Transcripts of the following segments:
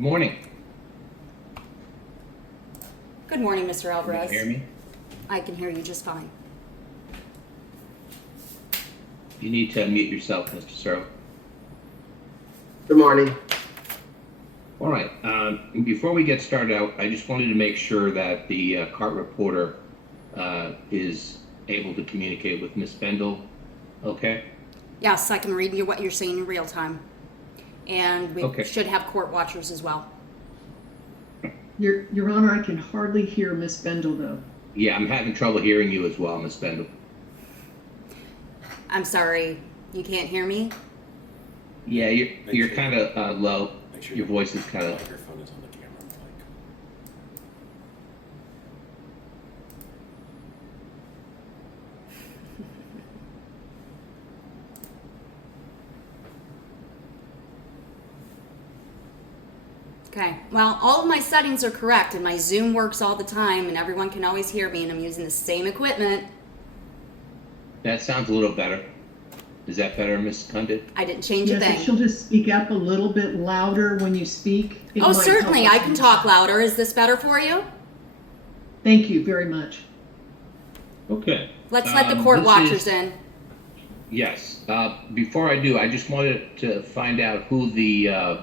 Good morning. Good morning, Mr. Alvarez. Can you hear me? I can hear you just fine. You need to unmute yourself, Mr. Serlick. Good morning. All right. Before we get started out, I just wanted to make sure that the court reporter is able to communicate with Ms. Bendel. Okay? Yes, I can read you what you're saying in real time. And we should have court watchers as well. Your Honor, I can hardly hear Miss Bendel, though. Yeah, I'm having trouble hearing you as well, Ms. Bendel. I'm sorry, you can't hear me? Yeah, you're kind of low. Your voice is kind of... microphone is on the camera mic. Okay, well, all of my settings are correct and my Zoom works all the time and everyone can always hear me and I'm using the same equipment. That sounds a little better. Is that better, Ms. Condit? I didn't change a Yes, thing. if she'll just speak up a little bit louder when you speak. it Oh, might certainly, help I us can talk louder. Is this better for you? Thank you very much. Okay. Let's let the court watchers in. Yes. Before I do, I just wanted to find out who the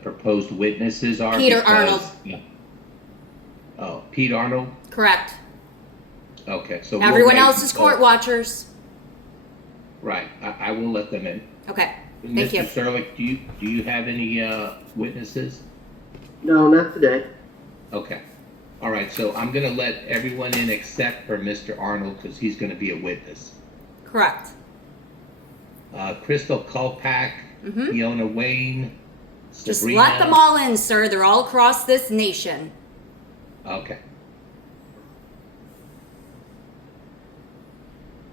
proposed witnesses are. Peter Arnold. Yeah. Oh, Pete Arnold? Correct. Okay, so Everyone else is court watchers. Right, I will let them in. Okay, thank you. Mr. Serlick, do you have any witnesses? No, not today. Okay. All right, so I'm going to let everyone in except for Mr. Arnold because he's going to be a witness. Correct. Crystal Kolpak, Fiona Wayne, Just Sabrina. let them all in, sir. They're all across this nation. Okay.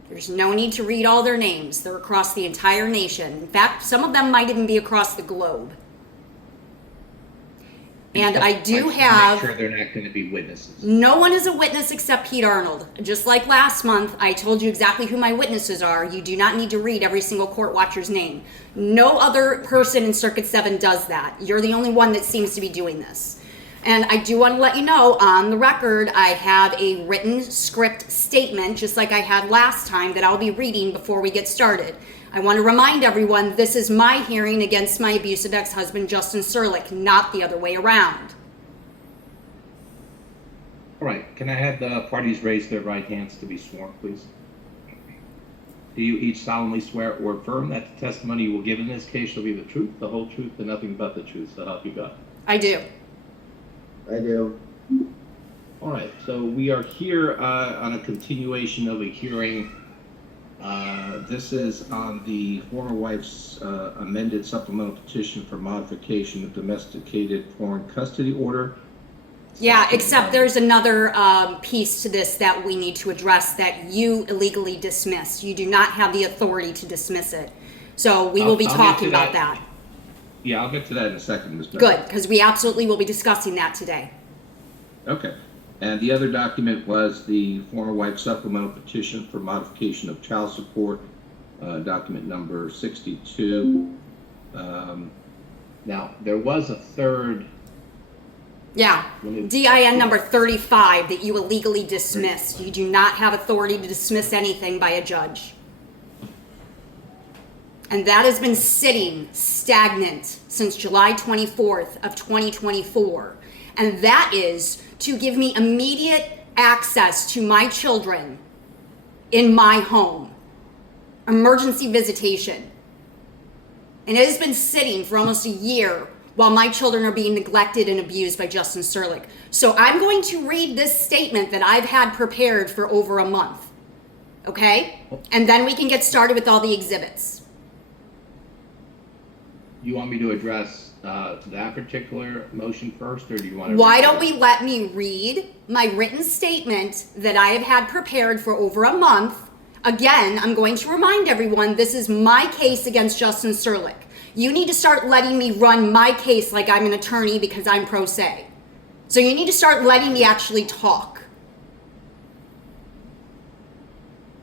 There's no need to read all their names. They're across the entire nation. In fact, some of them might even be across the globe. And I do have... Make sure they're not going to be witnesses. No one is a witness except Pete Arnold. Just like last month, I told you exactly who my witnesses are. You do not need to read every single court watcher's name. No other person in Circuit 7 does that. You're the only one that seems to be doing this. And I do want to let you know, on the record, I have a written script statement, just like I had last time, that I'll be reading before we get started. I want to remind everyone, this is my hearing against my abusive ex-husband, Justin Serlick, not the other way around. All right, can I have the parties raise their right hands to be sworn, please? Do you each solemnly swear or affirm that the testimony you will give in this case shall be the truth, the whole truth, and nothing but the truth, so help you God? I do. I do. All right, so we are here on a continuation of a hearing. This is on the former wife's amended supplemental petition for modification of domesticated foreign custody order. Yeah, except there's another piece to this that we need to address that you illegally dismissed. You do not have the authority to dismiss it. So we will be talking about that. Yeah, I'll get to that in a second, Ms. Bennett. Good, because we absolutely will be discussing that today. Okay. And the other document was the former wife's supplemental petition for modification of child support, document number 62. Now, there was a third. Yeah, DIN number 35 that you illegally dismissed. You do not have authority to dismiss anything by a judge. And that has been sitting stagnant since July 24th of 2024. And that is to give me immediate access to my children in my home. Emergency visitation. And it has been sitting for almost a year while my children are being neglected and abused by Justin Serlick. So I'm going to read this statement that I've had prepared for over a month. Okay? And then we can get started with all the exhibits. You want me to address that particular motion first, or do you want to? Why don't we let me read my written statement that I have had prepared for over a month? Again, I'm going to remind everyone, this is my case against Justin Serlick. You need to start letting me run my case like I'm an attorney because I'm pro se. So you need to start letting me actually talk.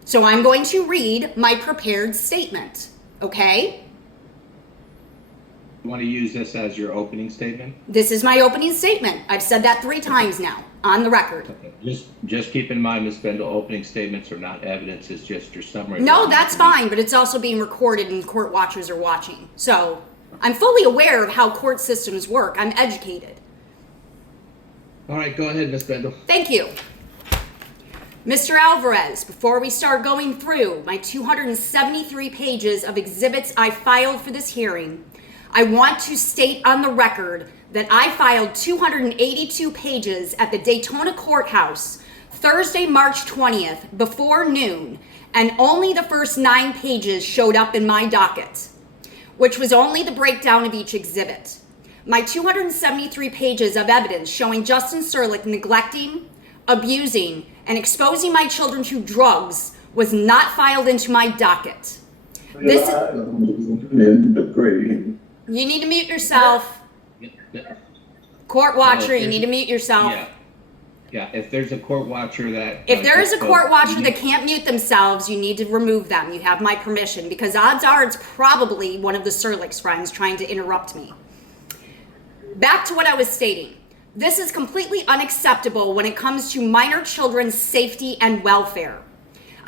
So I'm going to read my prepared statement, okay? You want to use this as your opening statement? This is my opening statement. I've said that 3 times now, on the record. Okay. Just keep in mind, Ms. Bendel, opening statements are not evidence, it's just your summary. No, that's fine, but it's also being recorded and court watchers are watching. So I'm fully aware of how court systems work. I'm educated. All right, go ahead, Ms. Bendel. Thank you. Mr. Alvarez, before we start going through my 273 pages of exhibits I filed for this hearing, I want to state on the record that I filed 282 pages at the Daytona Courthouse Thursday, March 20th before noon, and only the first 9 pages showed up in my docket, which was only the breakdown of each exhibit. My 273 pages of evidence showing Justin Serlick neglecting, abusing, and exposing my children to drugs was not filed into my docket. This You need to mute yourself. Court watcher, you need to mute yourself. Yeah, if there's a court watcher that... If there is a court watcher that can't mute themselves, you need to remove them. You have my permission, because odds are it's probably one of the Serlick's friends trying to interrupt me. Back to what I was stating. This is completely unacceptable when it comes to minor children's safety and welfare.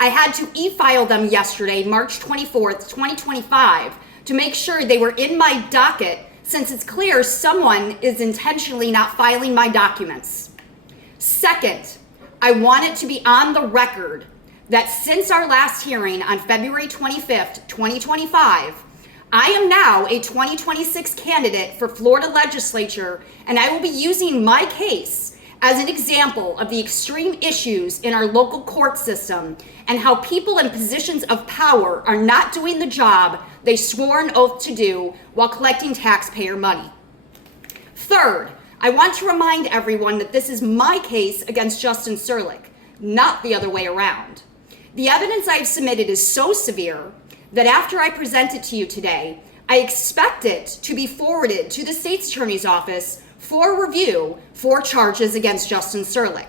I had to e-file them yesterday, March 24th, 2025, to make sure they were in my docket, since it's clear someone is intentionally not filing my documents. Second, I want it to be on the record that since our last hearing on February 25th, 2025, I am now a 2026 candidate for Florida legislature, and I will be using my case as an example of the extreme issues in our local court system and how people in positions of power are not doing the job they swore an oath to do while collecting taxpayer money. Third, I want to remind everyone that this is my case against Justin Serlick, not the other way around. The evidence I've submitted is so severe that after I present it to you today, I expect it to be forwarded to the state's attorney's office for review for charges against Justin Serlick.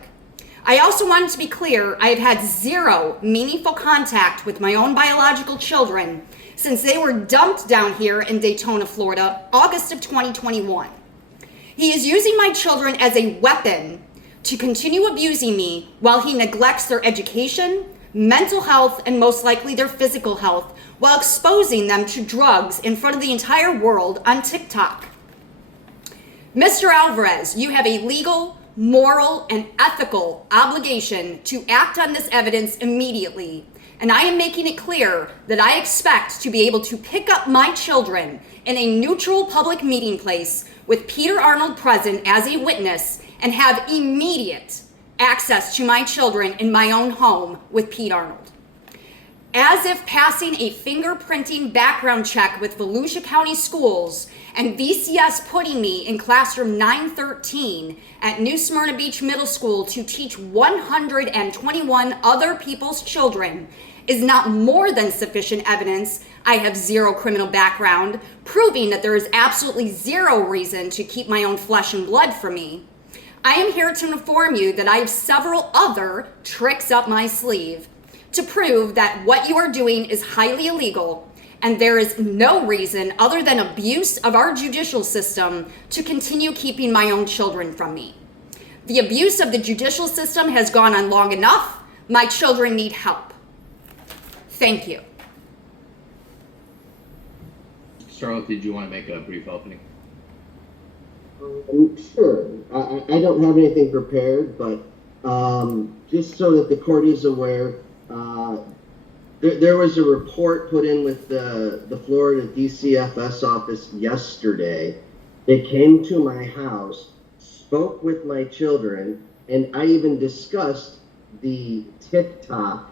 I also wanted to be clear, I have had 0 meaningful contact with my own biological children since they were dumped down here in Daytona, Florida, August of 2021. He is using my children as a weapon to continue abusing me while he neglects their education, mental health, and most likely their physical health, while exposing them to drugs in front of the entire world on TikTok. Mr. Alvarez, you have a legal, moral, and ethical obligation to act on this evidence immediately, and I am making it clear that I expect to be able to pick up my children in a neutral public meeting place with Peter Arnold present as a witness and have immediate access to my children in my own home with Pete Arnold. As if passing a fingerprinting background check with Volusia County Schools and VCS putting me in classroom 913 at New Smyrna Beach Middle School to teach 121 other people's children is not more than sufficient evidence I have 0 criminal background, proving that there is absolutely 0 reason to keep my own flesh and blood from me. I am here to inform you that I have several other tricks up my sleeve to prove that what you are doing is highly illegal, and there is no reason other than abuse of our judicial system to continue keeping my own children from me. The abuse of the judicial system has gone on long enough. My children need help. Thank you. Serlick, did you want to make a brief opening? Sure. I don't have anything prepared, but just so that the court is aware, there was a report put in with the Florida DCFS office yesterday. They came to my house, spoke with my children, and I even discussed the TikTok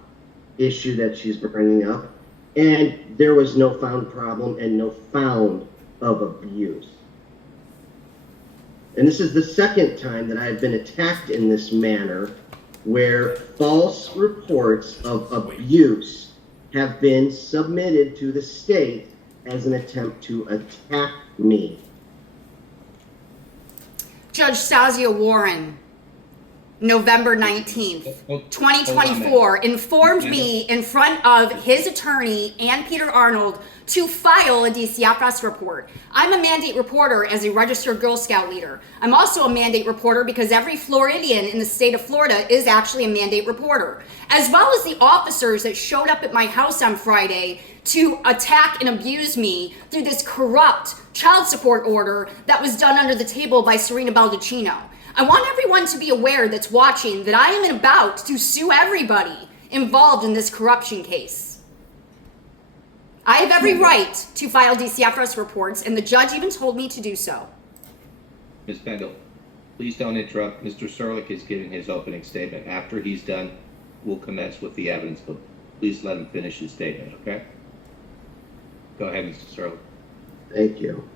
issue that she's bringing up, and there was no found problem and no found of abuse. And this is the second time that I've been attacked in this manner, where false reports of abuse have been submitted to the state as an attempt to attack me. Judge Sazia Warren, November 19th, Hold on, 2024, informed me in front of his attorney and Peter Arnold to file a DCFS report. I'm a mandate reporter as a registered Girl Scout leader. I'm also a mandate reporter because every Floridian in the state of Florida is actually a mandate reporter, as well as the officers that showed up at my house on Friday to attack and abuse me through this corrupt child support order that was done under the table by Serena Baldacchino. I want everyone to be aware that's watching that I am about to sue everybody involved in this corruption case. I have every right to file DCFS reports, and the judge even told me to do so. Ms. Bendel, please don't interrupt. Mr. Serlick is giving his opening statement. After he's done, we'll commence with the evidence, but please let him finish his statement, okay? Go ahead, Mr. Serlick. Thank you.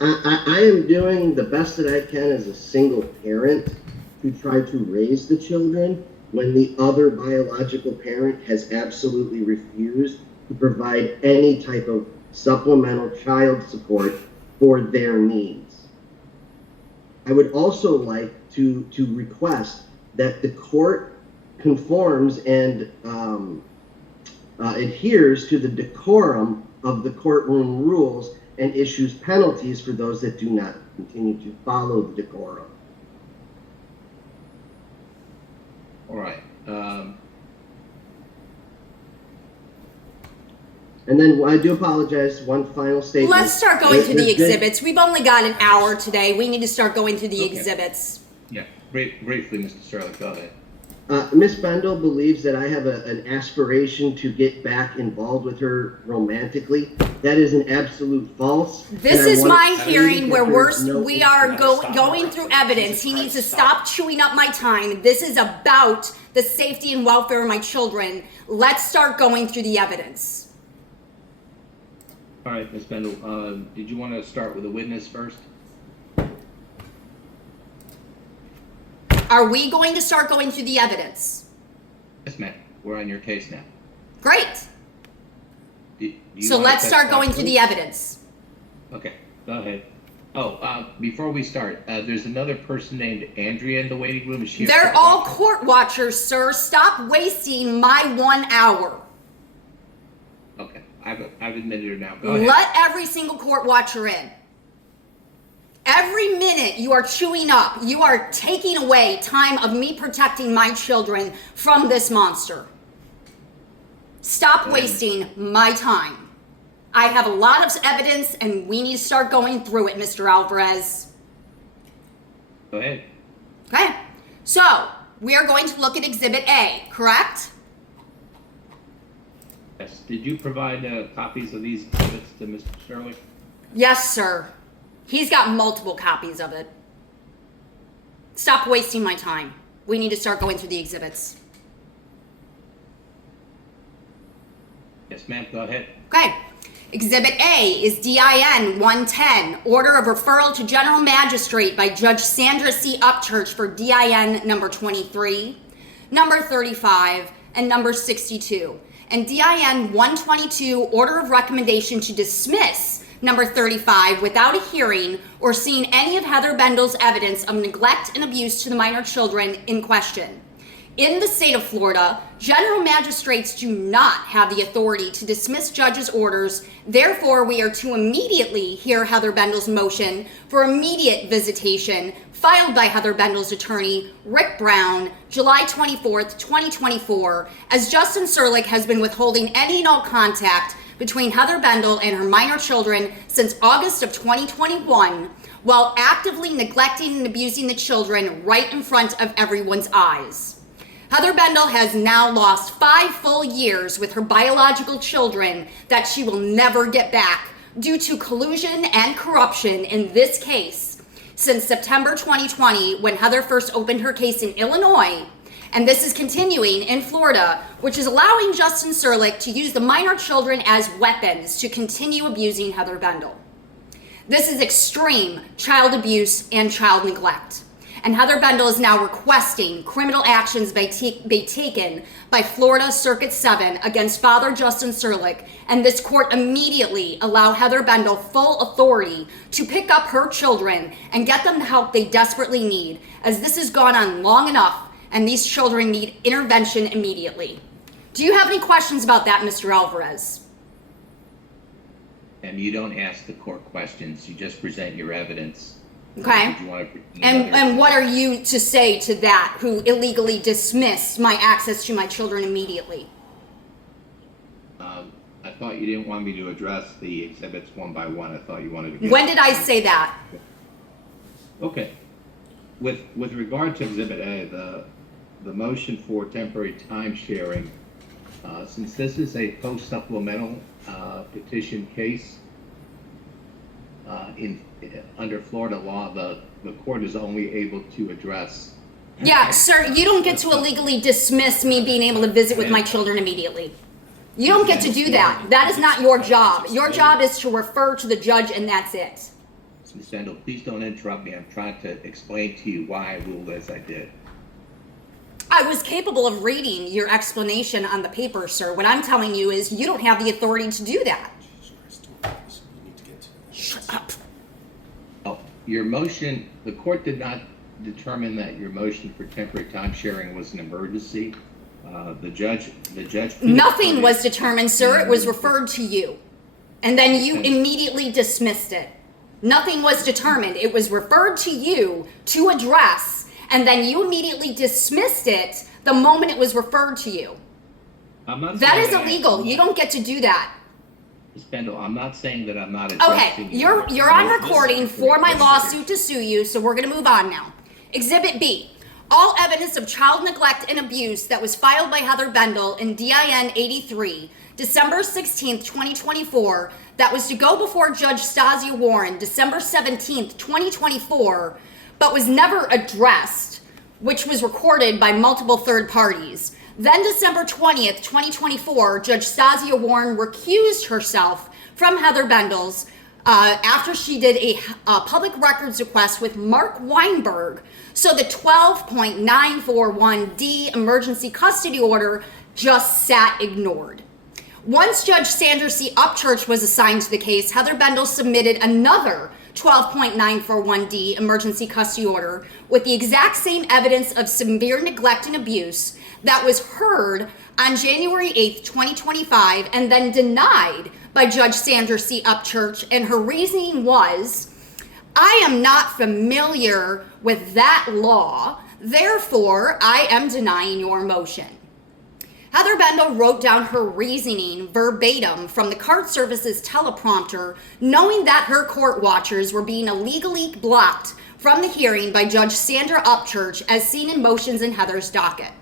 I am doing the best that I can as a single parent to try to raise the children when the other biological parent has absolutely refused to provide any type of supplemental child support for their needs. I would also like to request that the court conforms and adheres to the decorum of the courtroom rules and issues penalties for those that do not continue to follow the decorum. All right. And then I do apologize, one final statement. Let's start going through the exhibits. We've only got an hour today. We need to start going through the exhibits. Yeah, briefly, Mr. Serlick, go ahead. Ms. Bendel believes that I have an aspiration to get back involved with her romantically. That is an absolute false. This is my hearing where we are going through evidence. He needs to stop chewing up my time. This is about the safety and welfare of my children. Let's start going through the evidence. All right, Ms. Bendel, did you want to start with the witness first? Are we going to start going through the evidence? Yes, ma'am. We're on your case now. Great. So wanna let's start testify, going through please? the evidence. Okay, go ahead. Oh, before we start, there's another person named Andrea in the waiting room. Is she? They're all court watchers, sir. Stop wasting my 1 hour. Okay, I've admitted her now. Go ahead. Let every single court watcher in. Every minute you are chewing up, you are taking away time of me protecting my children from this monster. Stop wasting my time. I have a lot of evidence and we need to start going through it, Mr. Alvarez. Go ahead. Okay, so we are going to look at Exhibit A, correct? Yes. Did you provide copies of these exhibits to Mr. Serlick? Yes, sir. He's got multiple copies of it. Stop wasting my time. We need to start going through the exhibits. Yes, ma'am. Go ahead. Okay. Exhibit A is DIN 110, Order of Referral to General Magistrate by Judge Sandra C. Upchurch for DIN number 23, number 35, and number 62. And DIN 122, Order of Recommendation to Dismiss number 35 without a hearing or seeing any of Heather Bendel's evidence of neglect and abuse to the minor children in question. In the state of Florida, general magistrates do not have the authority to dismiss judges' orders. Therefore, we are to immediately hear Heather Bendel's motion for immediate visitation filed by Heather Bendel's attorney, Rick Brown, July 24th, 2024, as Justin Serlick has been withholding any and all contact between Heather Bendel and her minor children since August of 2021, while actively neglecting and abusing the children right in front of everyone's eyes. Heather Bendel has now lost 5 full years with her biological children that she will never get back due to collusion and corruption in this case since September 2020, when Heather first opened her case in Illinois. And this is continuing in Florida, which is allowing Justin Serlick to use the minor children as weapons to continue abusing Heather Bendel. This is extreme child abuse and child neglect. And Heather Bendel is now requesting criminal actions be taken by Florida Circuit 7 against Father Justin Serlick, and this court immediately allow Heather Bendel full authority to pick up her children and get them the help they desperately need, as this has gone on long enough and these children need intervention immediately. Do you have any questions about that, Mr. Alvarez? And you don't ask the court questions, you just present your evidence. Okay. Did you want to And what are you to say to that, who illegally dismissed my access to my children immediately? I thought you didn't want me to address the exhibits one by one. I thought you wanted to. When did I say that? Okay. With regard to Exhibit A, the motion for temporary time sharing, since this is a post-supplemental petition case, under Florida law, the court is only able to address. Yeah, sir, you don't get to illegally dismiss me being able to visit with my children immediately. You don't get to do that. That is not your job. Your job is to refer to the judge, and that's it. Ms. Bendel, please don't interrupt me. I'm trying to explain to you why I ruled as I did. I was capable of reading your explanation on the paper, sir. What I'm telling you is you don't have the authority to do that. Jesus Christ, you need to get to the Shut up. Oh, your motion, the court did not determine that your motion for temporary time sharing was an emergency. The judge. Nothing was determined, sir. It was referred to you. And then you immediately dismissed it. Nothing was determined. It was referred to you to address, and then you immediately dismissed it the moment it was referred to you. That is illegal. You don't get to do that. Ms. Bendel, I'm not saying that I'm not addressing Okay, you're on recording for my lawsuit to sue you, so we're going to move on now. Exhibit B. All evidence of child neglect and abuse that was filed by Heather Bendel in DIN 83, December 16th, 2024, that was to go before Judge Stasia Warren, December 17th, 2024, but was never addressed, which was recorded by multiple third parties. Then December 20th, 2024, Judge Stasia Warren recused herself from Heather Bendel's after she did a public records request with Mark Weinberg, so the 12.941D emergency custody order just sat ignored. Once Judge Sandra C. Upchurch was assigned to the case, Heather Bendel submitted another 12.941D emergency custody order with the exact same evidence of severe neglect and abuse that was heard on January 8th, 2025, and then denied by Judge Sandra C. Upchurch, and her reasoning was, I am not familiar with that law, therefore I am denying your motion. Heather Bendel wrote down her reasoning verbatim from the Cart Service's teleprompter, knowing that her court watchers were being illegally blocked from the hearing by Judge Sandra Upchurch as seen in motions in Heather's docket.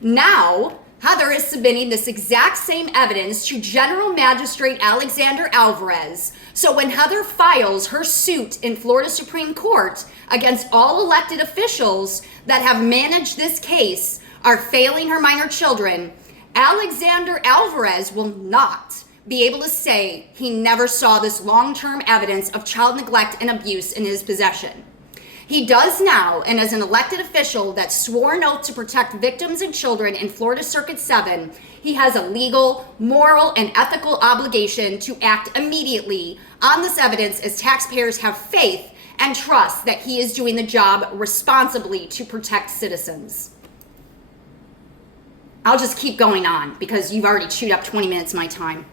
Now, Heather is submitting this exact same evidence to General Magistrate Alexander Alvarez, so when Heather files her suit in Florida Supreme Court against all elected officials that have managed this case are failing her minor children, Alexander Alvarez will not be able to say he never saw this long-term evidence of child neglect and abuse in his possession. He does now, and as an elected official that swore an oath to protect victims and children in Florida Circuit 7, he has a legal, moral, and ethical obligation to act immediately on this evidence as taxpayers have faith and trust that he is doing the job responsibly to protect citizens. I'll just keep going on because you've already chewed up 20 minutes of my time.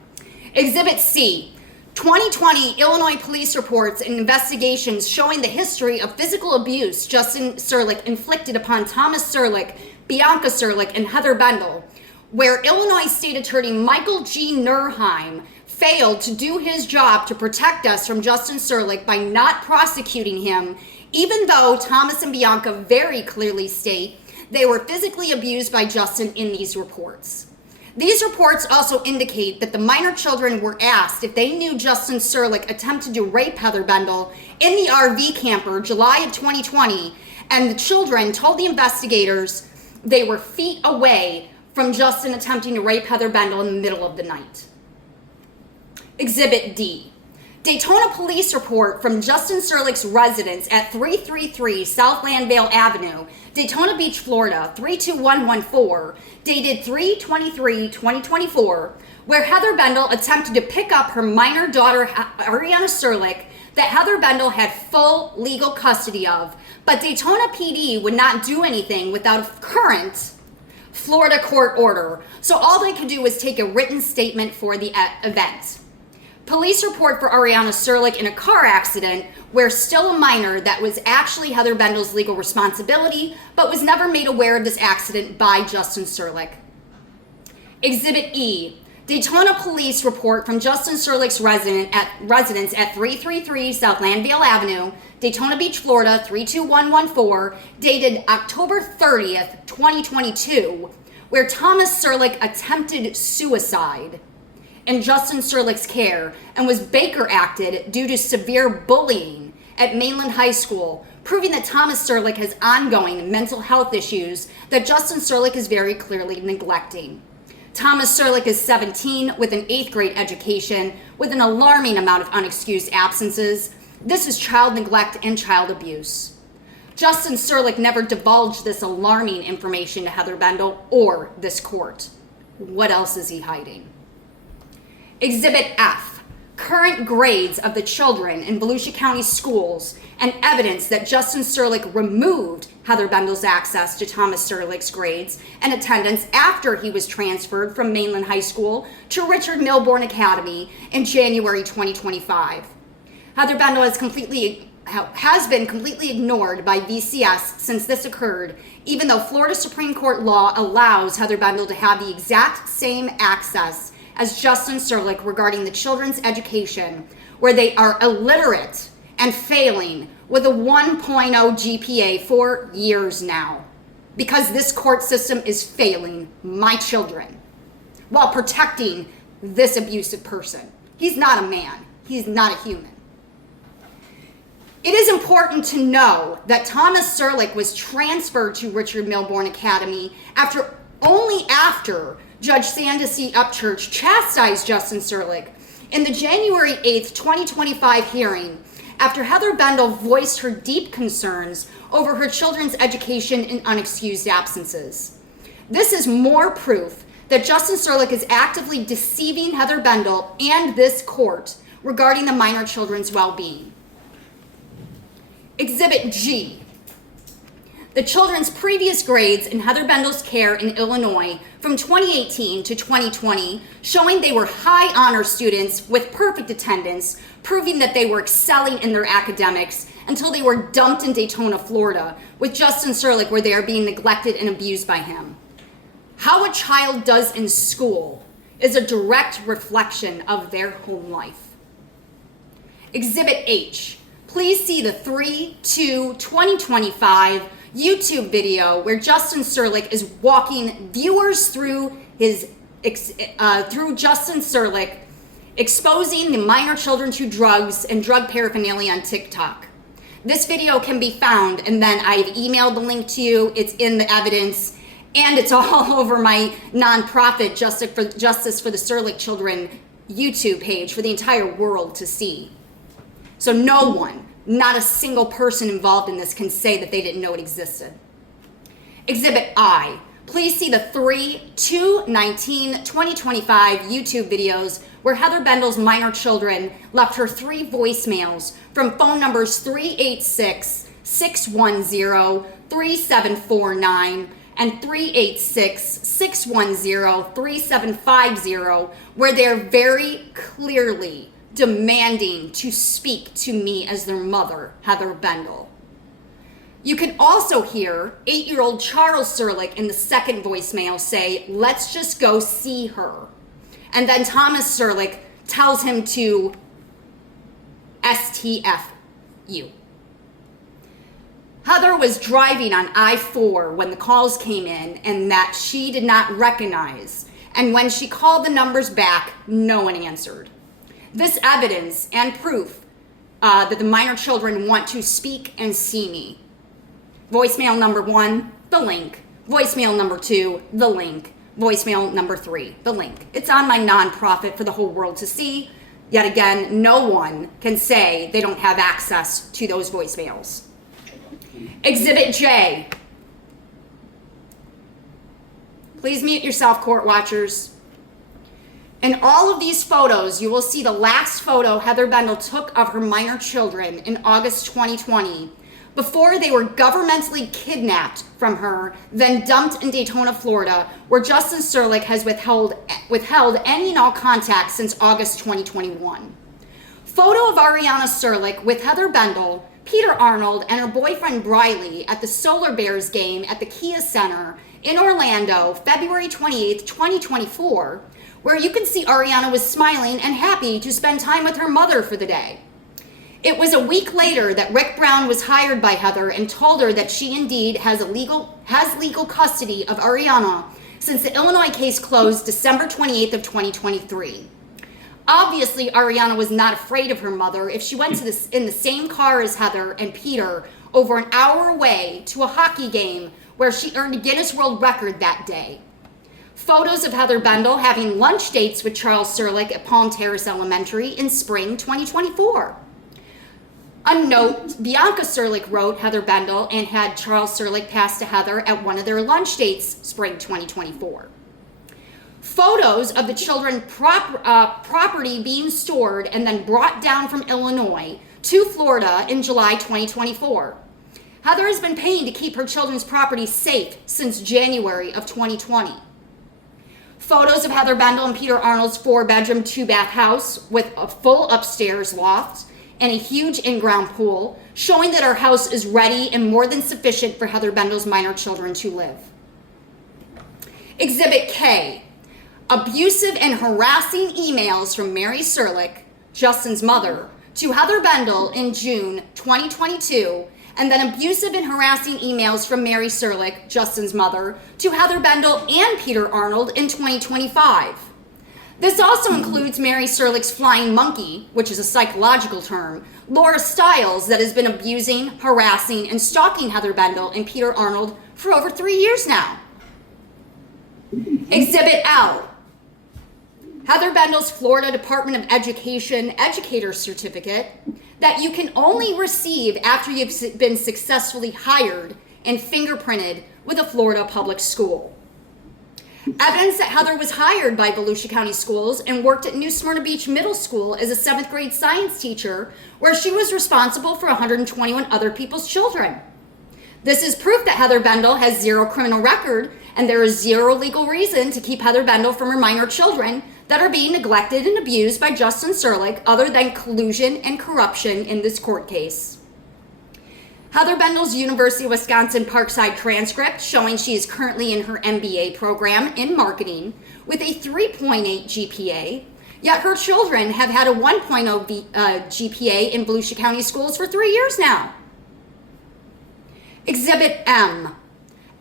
Exhibit C. 2020 Illinois police reports and investigations showing the history of physical abuse Justin Serlick inflicted upon Thomas Serlick, Bianca Serlick, and Heather Bendel, where Illinois State Attorney Michael G. Nurheim failed to do his job to protect us from Justin Serlick by not prosecuting him, even though Thomas and Bianca very clearly state they were physically abused by Justin in these reports. These reports also indicate that the minor children were asked if they knew Justin Serlick attempted to rape Heather Bendel in the RV camper July of 2020, and the children told the investigators they were feet away from Justin attempting to rape Heather Bendel in the middle of the night. Exhibit D. Daytona police report from Justin Serlick's residence at 333 South Landvale Avenue, Daytona Beach, Florida, 32114, dated 3/23/2024, where Heather Bendel attempted to pick up her minor daughter, Ariana Serlick, that Heather Bendel had full legal custody of, but Daytona PD would not do anything without a current Florida court order, so all they could do was take a written statement for the event. Police report for Ariana Serlick in a car accident where still a minor that was actually Heather Bendel's legal responsibility, but was never made aware of this accident by Justin Serlick. Exhibit E, Daytona police report from Justin Serlick's residence at 333 South Landvale Avenue, Daytona Beach, Florida, 32114, dated October 30th, 2022, where Thomas Serlick attempted suicide in Justin Serlick's care and was Baker acted due to severe bullying at Mainland High School, proving that Thomas Serlick has ongoing mental health issues that Justin Serlick is very clearly neglecting. Thomas Serlick is 17 with an 8th grade education with an alarming amount of unexcused absences. This is child neglect and child abuse. Justin Serlick never divulged this alarming information to Heather Bendel or this court. What else is he hiding? Exhibit F, current grades of the children in Volusia County schools and evidence that Justin Serlick removed Heather Bendel's access to Thomas Serlick's grades and attendance after he was transferred from Mainland High School to Richard Milbourne Academy in January 2025. Heather Bendel has been completely ignored by VCS since this occurred, even though Florida Supreme Court law allows Heather Bendel to have the exact same access as Justin Serlick regarding the children's education, where they are illiterate and failing with a 1.0 GPA for years now, because this court system is failing my children while protecting this abusive person. He's not a man. He's not a human. It is important to know that Thomas Serlick was transferred to Richard Milbourne Academy only after Judge Sandacy Upchurch chastised Justin Serlick in the January 8th, 2025 hearing after Heather Bendel voiced her deep concerns over her children's education and unexcused absences. This is more proof that Justin Serlick is actively deceiving Heather Bendel and this court regarding the minor children's well-being. Exhibit G, the children's previous grades in Heather Bendel's care in Illinois from 2018 to 2020, showing they were high honor students with perfect attendance, proving that they were excelling in their academics until they were dumped in Daytona, Florida, with Justin Serlick, where they are being neglected and abused by him. How a child does in school is a direct reflection of their home life. Exhibit H, please see the 3/2/2025 YouTube video where Justin Serlick is walking viewers through Justin Serlick exposing the minor children to drugs and drug paraphernalia on TikTok. This video can be found, and then I've emailed the link to you. It's in the evidence, and it's all over my nonprofit Justice for the Serlick Children YouTube page for the entire world to see. So no one, not a single person involved in this, can say that they didn't know it existed. Exhibit I, please see the 3/2/19/2025 YouTube videos where Heather Bendel's minor children left her 3 voicemails from phone numbers 386-610-3749 and 386-610-3750, where they're very clearly demanding to speak to me as their mother, Heather Bendel. You can also hear 8-year-old Charles Serlick in the second voicemail say, "Let's just go see her." And then Thomas Serlick tells him to STFU. Heather was driving on I-4 when the calls came in, and that she did not recognize. And when she called the numbers back, no one answered. This evidence and proof that the minor children want to speak and see me. Voicemail number 1, the link. Voicemail number 2, the link. Voicemail number 3, the link. It's on my nonprofit for the whole world to see. Yet again, no one can say they don't have access to those voicemails. Exhibit J. Please mute yourself, court watchers. In all of these photos, you will see the last photo Heather Bendel took of her minor children in August 2020, before they were governmentally kidnapped from her, then dumped in Daytona, Florida, where Justin Serlick has withheld any and all contact since August 2021. Photo of Ariana Serlick with Heather Bendel, Peter Arnold, and her boyfriend Briley at the Solar Bears game at the Kia Center in Orlando, February 28th, 2024, where you can see Ariana was smiling and happy to spend time with her mother for the day. It was a week later that Rick Brown was hired by Heather and told her that she indeed has legal custody of Ariana since the Illinois case closed December 28th of 2023. Obviously, Ariana was not afraid of her mother if she went in the same car as Heather and Peter over an hour away to a hockey game where she earned a Guinness World Record that day. Photos of Heather Bendel having lunch dates with Charles Serlick at Palm Terrace Elementary in spring 2024. A note Bianca Serlick wrote Heather Bendel and had Charles Serlick pass to Heather at one of their lunch dates spring 2024. Photos of the children property being stored and then brought down from Illinois to Florida in July 2024. Heather has been paying to keep her children's property safe since January of 2020. Photos of Heather Bendel and Peter Arnold's 4-bedroom, 2-bath house with a full upstairs loft and a huge in-ground pool, showing that our house is ready and more than sufficient for Heather Bendel's minor children to live. Exhibit K. Abusive and harassing emails from Mary Serlick, Justin's mother, to Heather Bendel in June 2022, and then abusive and harassing emails from Mary Serlick, Justin's mother, to Heather Bendel and Peter Arnold in 2025. This also includes Mary Serlick's flying monkey, which is a psychological term, Laura Stiles, that has been abusing, harassing, and stalking Heather Bendel and Peter Arnold for over 3 years now. Exhibit L. Heather Bendel's Florida Department of Education Educator Certificate that you can only receive after you've been successfully hired and fingerprinted with a Florida public school. Evidence that Heather was hired by Volusia County Schools and worked at New Smyrna Beach Middle School as a 7th grade science teacher, where she was responsible for 121 other people's children. This is proof that Heather Bendel has zero criminal record, and there is zero legal reason to keep Heather Bendel from her minor children that are being neglected and abused by Justin Serlick, other than collusion and corruption in this court case. Heather Bendel's University of Wisconsin Parkside transcript showing she is currently in her MBA program in marketing with a 3.8 GPA, yet her children have had a 1.0 GPA in Volusia County Schools for 3 years now. Exhibit M.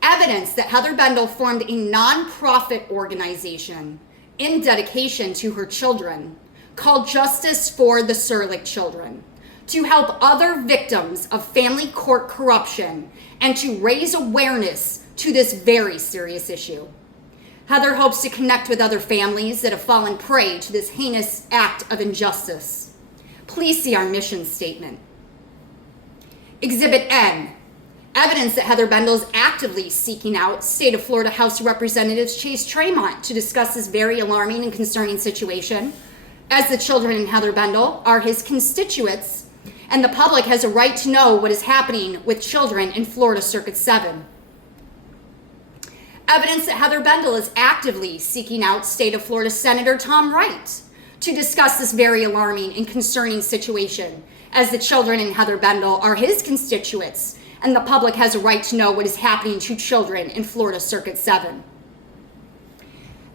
Evidence that Heather Bendel formed a nonprofit organization in dedication to her children called Justice for the Serlick Children, to help other victims of family court corruption and to raise awareness to this very serious issue. Heather hopes to connect with other families that have fallen prey to this heinous act of injustice. Please see our mission statement. Exhibit N. Evidence that Heather Bendel is actively seeking out State of Florida House of Representatives Chase Tremont to discuss this very alarming and concerning situation, as the children in Heather Bendel are his constituents, and the public has a right to know what is happening with children in Florida Circuit 7. Evidence that Heather Bendel is actively seeking out State of Florida Senator Tom Wright to discuss this very alarming and concerning situation, as the children in Heather Bendel are his constituents, and the public has a right to know what is happening to children in Florida Circuit 7.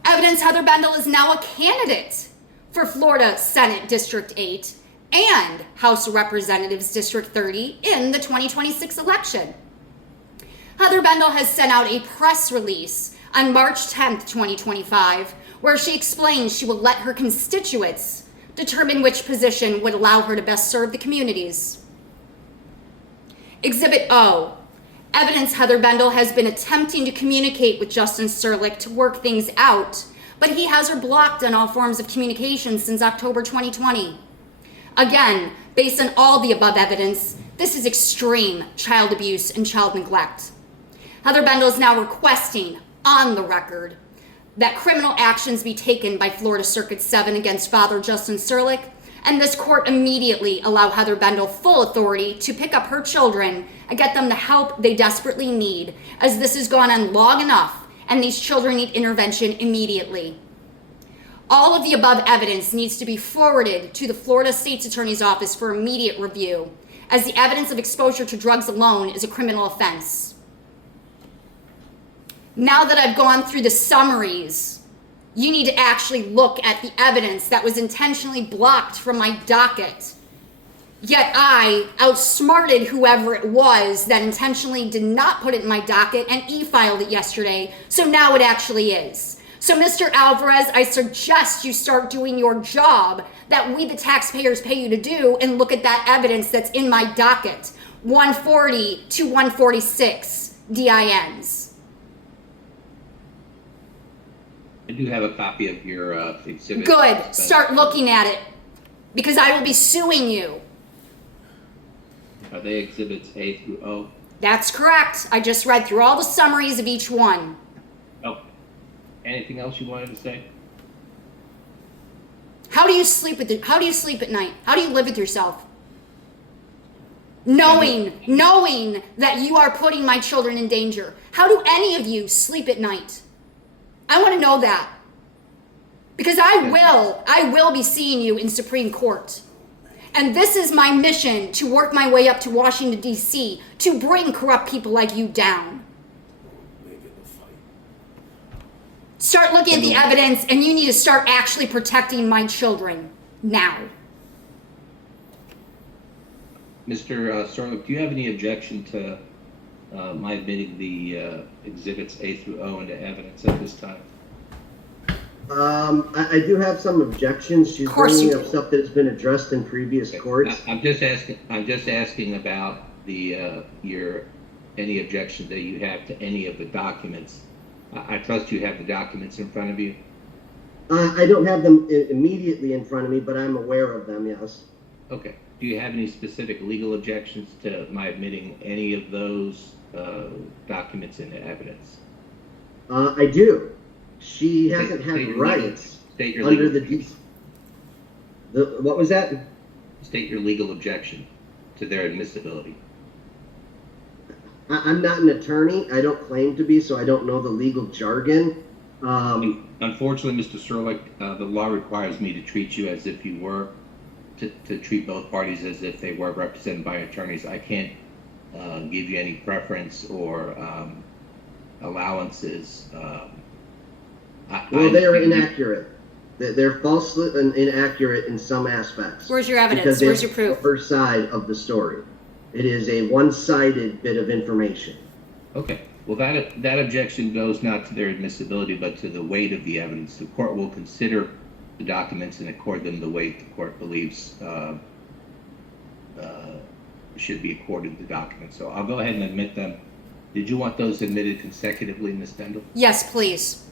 Evidence Heather Bendel is now a candidate for Florida Senate District 8 and House of Representatives District 30 in the 2026 election. Heather Bendel has sent out a press release on March 10th, 2025, where she explains she will let her constituents determine which position would allow her to best serve the communities. Exhibit O. Evidence Heather Bendel has been attempting to communicate with Justin Serlick to work things out but he has her blocked on all forms of communication since October 2020. Again, based on all the above evidence, this is extreme child abuse and child neglect. Heather Bendel is now requesting, on the record, that criminal actions be taken by Florida Circuit 7 against Father Justin Serlick, and this court immediately allow Heather Bendel full authority to pick up her children and get them the help they desperately need, as this has gone on long enough and these children need intervention immediately. All of the above evidence needs to be forwarded to the Florida State's Attorney's Office for immediate review, as the evidence of exposure to drugs alone is a criminal offense. Now that I've gone through the summaries, you need to actually look at the evidence that was intentionally blocked from my docket. Yet I outsmarted whoever it was that intentionally did not put it in my docket and e-filed it yesterday, so now it actually is. So Mr. Alvarez, I suggest you start doing your job that we the taxpayers pay you to do and look at that evidence that's in my docket, 140 to 146 DINs. I do have a copy of your exhibit. Good. Start looking at it, because I will be suing you. Are they exhibits A through O? That's correct. I just read through all the summaries of each one. Oh, anything else you wanted to say? How do you sleep at night? How do you live with yourself? Knowing that you are putting my children in danger. How do any of you sleep at night? I want to know that. Because I will be seeing you in Supreme Court. And this is my mission, to work my way up to Washington, D.C., to bring corrupt people like you down. Make it a fight. Start looking at the evidence, and you need to start actually protecting my children now. Mr. Serlick, do you have any objection to my admitting the exhibits A through O into evidence at this time? I do have some objections. She's bringing up stuff that has been addressed in previous courts. I'm just asking about the any objection that you have to any of the documents. I trust you have the documents in front of you. I don't have them immediately in front of me, but I'm aware of them, yes. Okay. Do you have any specific legal objections to my admitting any of those documents into evidence? I do. She hasn't had rights under the what was that? State your legal objection to their admissibility. I'm not an attorney. I don't claim to be, so I don't know the legal jargon. Unfortunately, Mr. Serlick, the law requires me to treat you as if you were, to treat both parties as if they were represented by attorneys. I can't give you any preference or allowances. Well, they are inaccurate. They're false and inaccurate in some aspects. Where's your evidence? Where's your proof? The first side of the story. It is a one-sided bit of information. Okay. Well, that objection goes not to their admissibility, but to the weight of the evidence. The court will consider the documents and accord them the weight the court believes should be accorded to the documents. So I'll go ahead and admit them. Did you want those admitted consecutively, Ms. Bendel? Yes, please.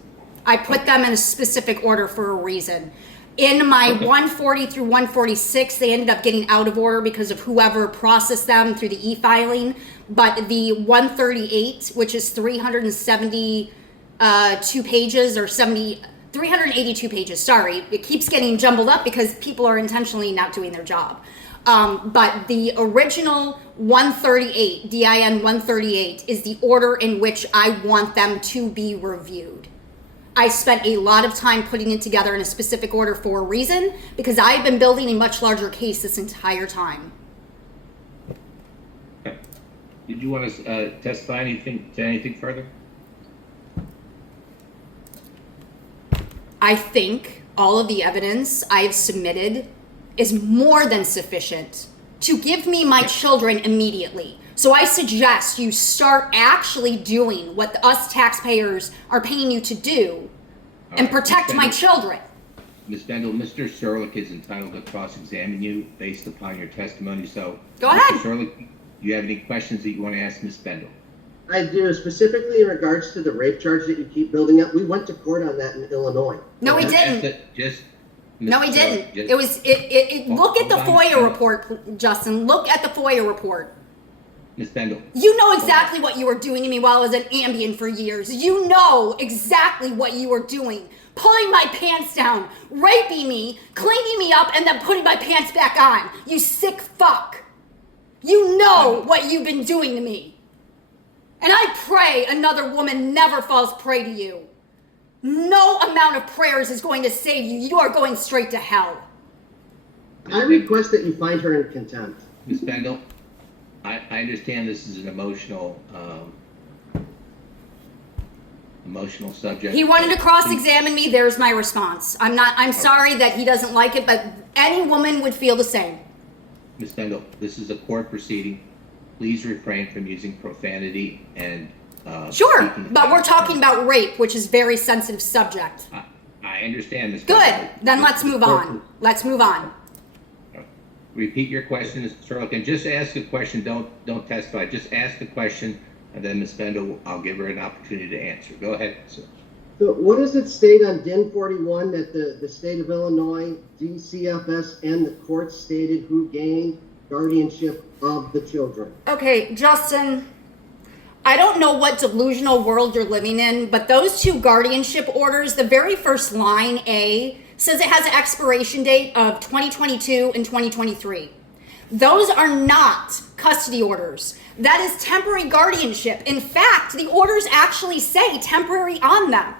I put them in a specific order for a reason. In my 140 through 146, they ended up getting out of order because of whoever processed them through the e-filing. But the 138, which is 372 pages or 382 pages, sorry. It keeps getting jumbled up because people are intentionally not doing their job. But the original 138, DIN 138, is the order in which I want them to be reviewed. I spent a lot of time putting it together in a specific order for a reason, because I've been building a much larger case this entire time. Okay. Did you want to testify anything further? I think all of the evidence I've submitted is more than sufficient to give me my children immediately. So I suggest you start actually doing what us taxpayers are paying you to do and protect my children. Ms. Bendel, Mr. Serlick is entitled to cross-examine you based upon your testimony. So, go ahead. Mr. Serlick, do you have any questions that you want to ask Ms. Bendel? I do, specifically in regards to the rape charge that you keep building up. We went to court on that in Illinois. No, we Okay? didn't. No, he didn't. Just- It was, look at the Hold on, FOIA Ms. report, Justin. Look at the FOIA report. Ms. Bendel. You know exactly what you were doing to me while I was at Ambien for years. You know exactly what you were doing. Pulling my pants down, raping me, cleaning me up, and then putting my pants back on. You sick fuck. You know what you've been doing to me. And I pray another woman never falls prey to you. No amount of prayers is going to save you. You are going straight to hell. I request that you find her in contempt. Ms. Bendel, I understand this is an emotional subject. He wanted to cross-examine me. There's my response. I'm sorry that he doesn't like it, but any woman would feel the same. Ms. Bendel, this is a court proceeding. Please refrain from using profanity and Sure, speaking but we're about- talking about rape, which is a very sensitive subject. I understand, Ms. Good. Bendel. Then let's move on. Let's move on. Repeat your question, Mr. Serlick, and just ask a question. Don't testify. Just ask the question, and then Ms. Bendel, I'll give her an opportunity to answer. Go ahead, sir. So what does it state on DIN 41 that the state of Illinois, DCFS, and the court stated who gained guardianship of the children? Okay, Justin, I don't know what delusional world you're living in, but those two guardianship orders, the very first line, A, says it has an expiration date of 2022 and 2023. Those are not custody orders. That is temporary guardianship. In fact, the orders actually say temporary on them.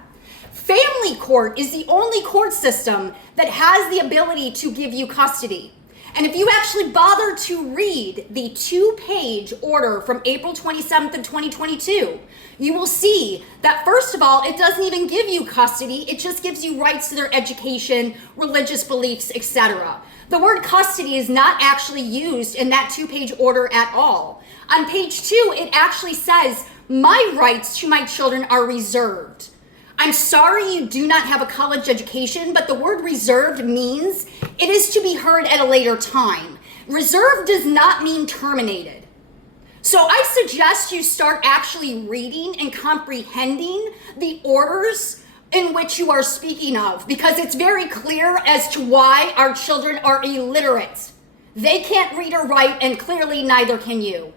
Family court is the only court system that has the ability to give you custody. And if you actually bother to read the 2-page order from April 27th of 2022, you will see that first of all, it doesn't even give you custody. It just gives you rights to their education, religious beliefs, etc. The word custody is not actually used in that 2-page order at all. On page 2, it actually says, my rights to my children are reserved. I'm sorry you do not have a college education, but the word reserved means it is to be heard at a later time. Reserved does not mean terminated. So I suggest you start actually reading and comprehending the orders in which you are speaking of, because it's very clear as to why our children are illiterate. They can't read or write, and clearly neither can you.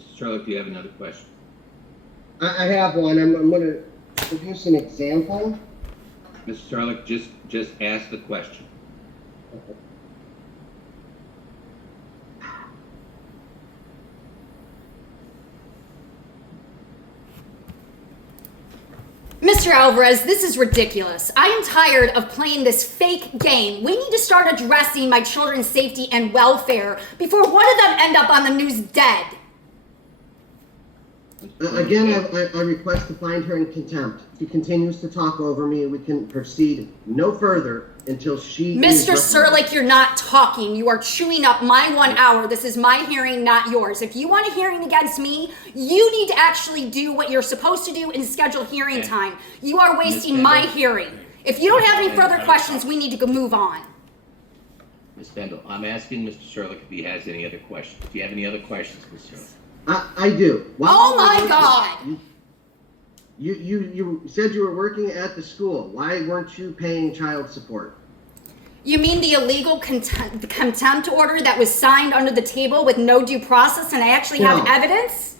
Mr. Serlick, do you have another question? I have one. I'm going to produce an example. Mr. Serlick, just ask the question. Mr. Alvarez, this is ridiculous. I am tired of playing this fake game. We need to start addressing my children's safety and welfare before one of them end up on the news dead. Again, I request to find her in contempt. She continues to talk over me, and we can proceed no further until she is Mr. Serlick, you're not talking. You are chewing up my 1 hour. This is my hearing, not yours. If you want a hearing against me, you need to actually do what you're supposed to do and schedule hearing time. You are wasting my hearing. If you don't have any further questions, we need to go move on. Ms. Bendel, I'm asking Mr. Serlick if he has any other questions. Do you have any other questions, Mr. Serlick? I do. Oh my God! You said you were working at the school. Why weren't you paying child support? You mean the illegal contempt order that was signed under the table with no due process, and I actually have No. evidence?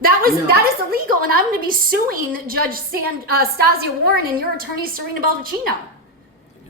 That is illegal, and I'm going to be suing Judge Stasia Warren and your attorney Serena Baldacchino.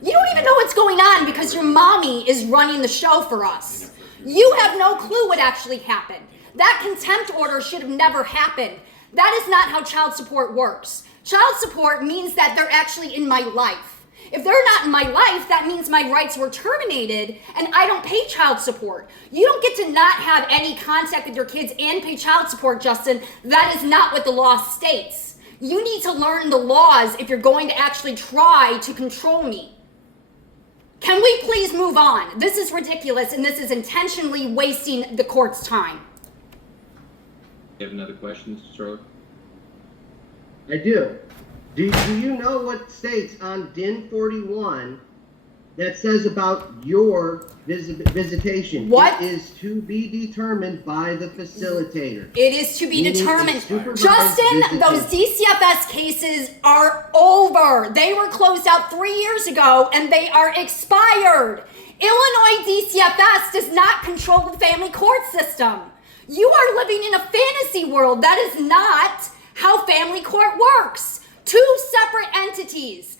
You don't even know what's going on because your mommy is running the show for us. You have no clue what actually happened. That contempt order should have never happened. That is not how child support works. Child support means that they're actually in my life. If they're not in my life, that means my rights were terminated and I don't pay child support. You don't get to not have any contact with your kids and pay child support, Justin. That is not what the law states. You need to learn the laws if you're going to actually try to control me. Can we please move on? This is ridiculous, and this is intentionally wasting the court's time. You have another question, Mr. Serlick? I do. Do you know what states on DIN 41 that says about your visitation. What? It is to be determined by the facilitator. It is to be Meaning determined. it's supervised Justin, visitation. those DCFS cases are over. They were closed out 3 years ago and they are expired. Illinois DCFS does not control the family court system. You are living in a fantasy world. That is not how family court works. Two separate entities.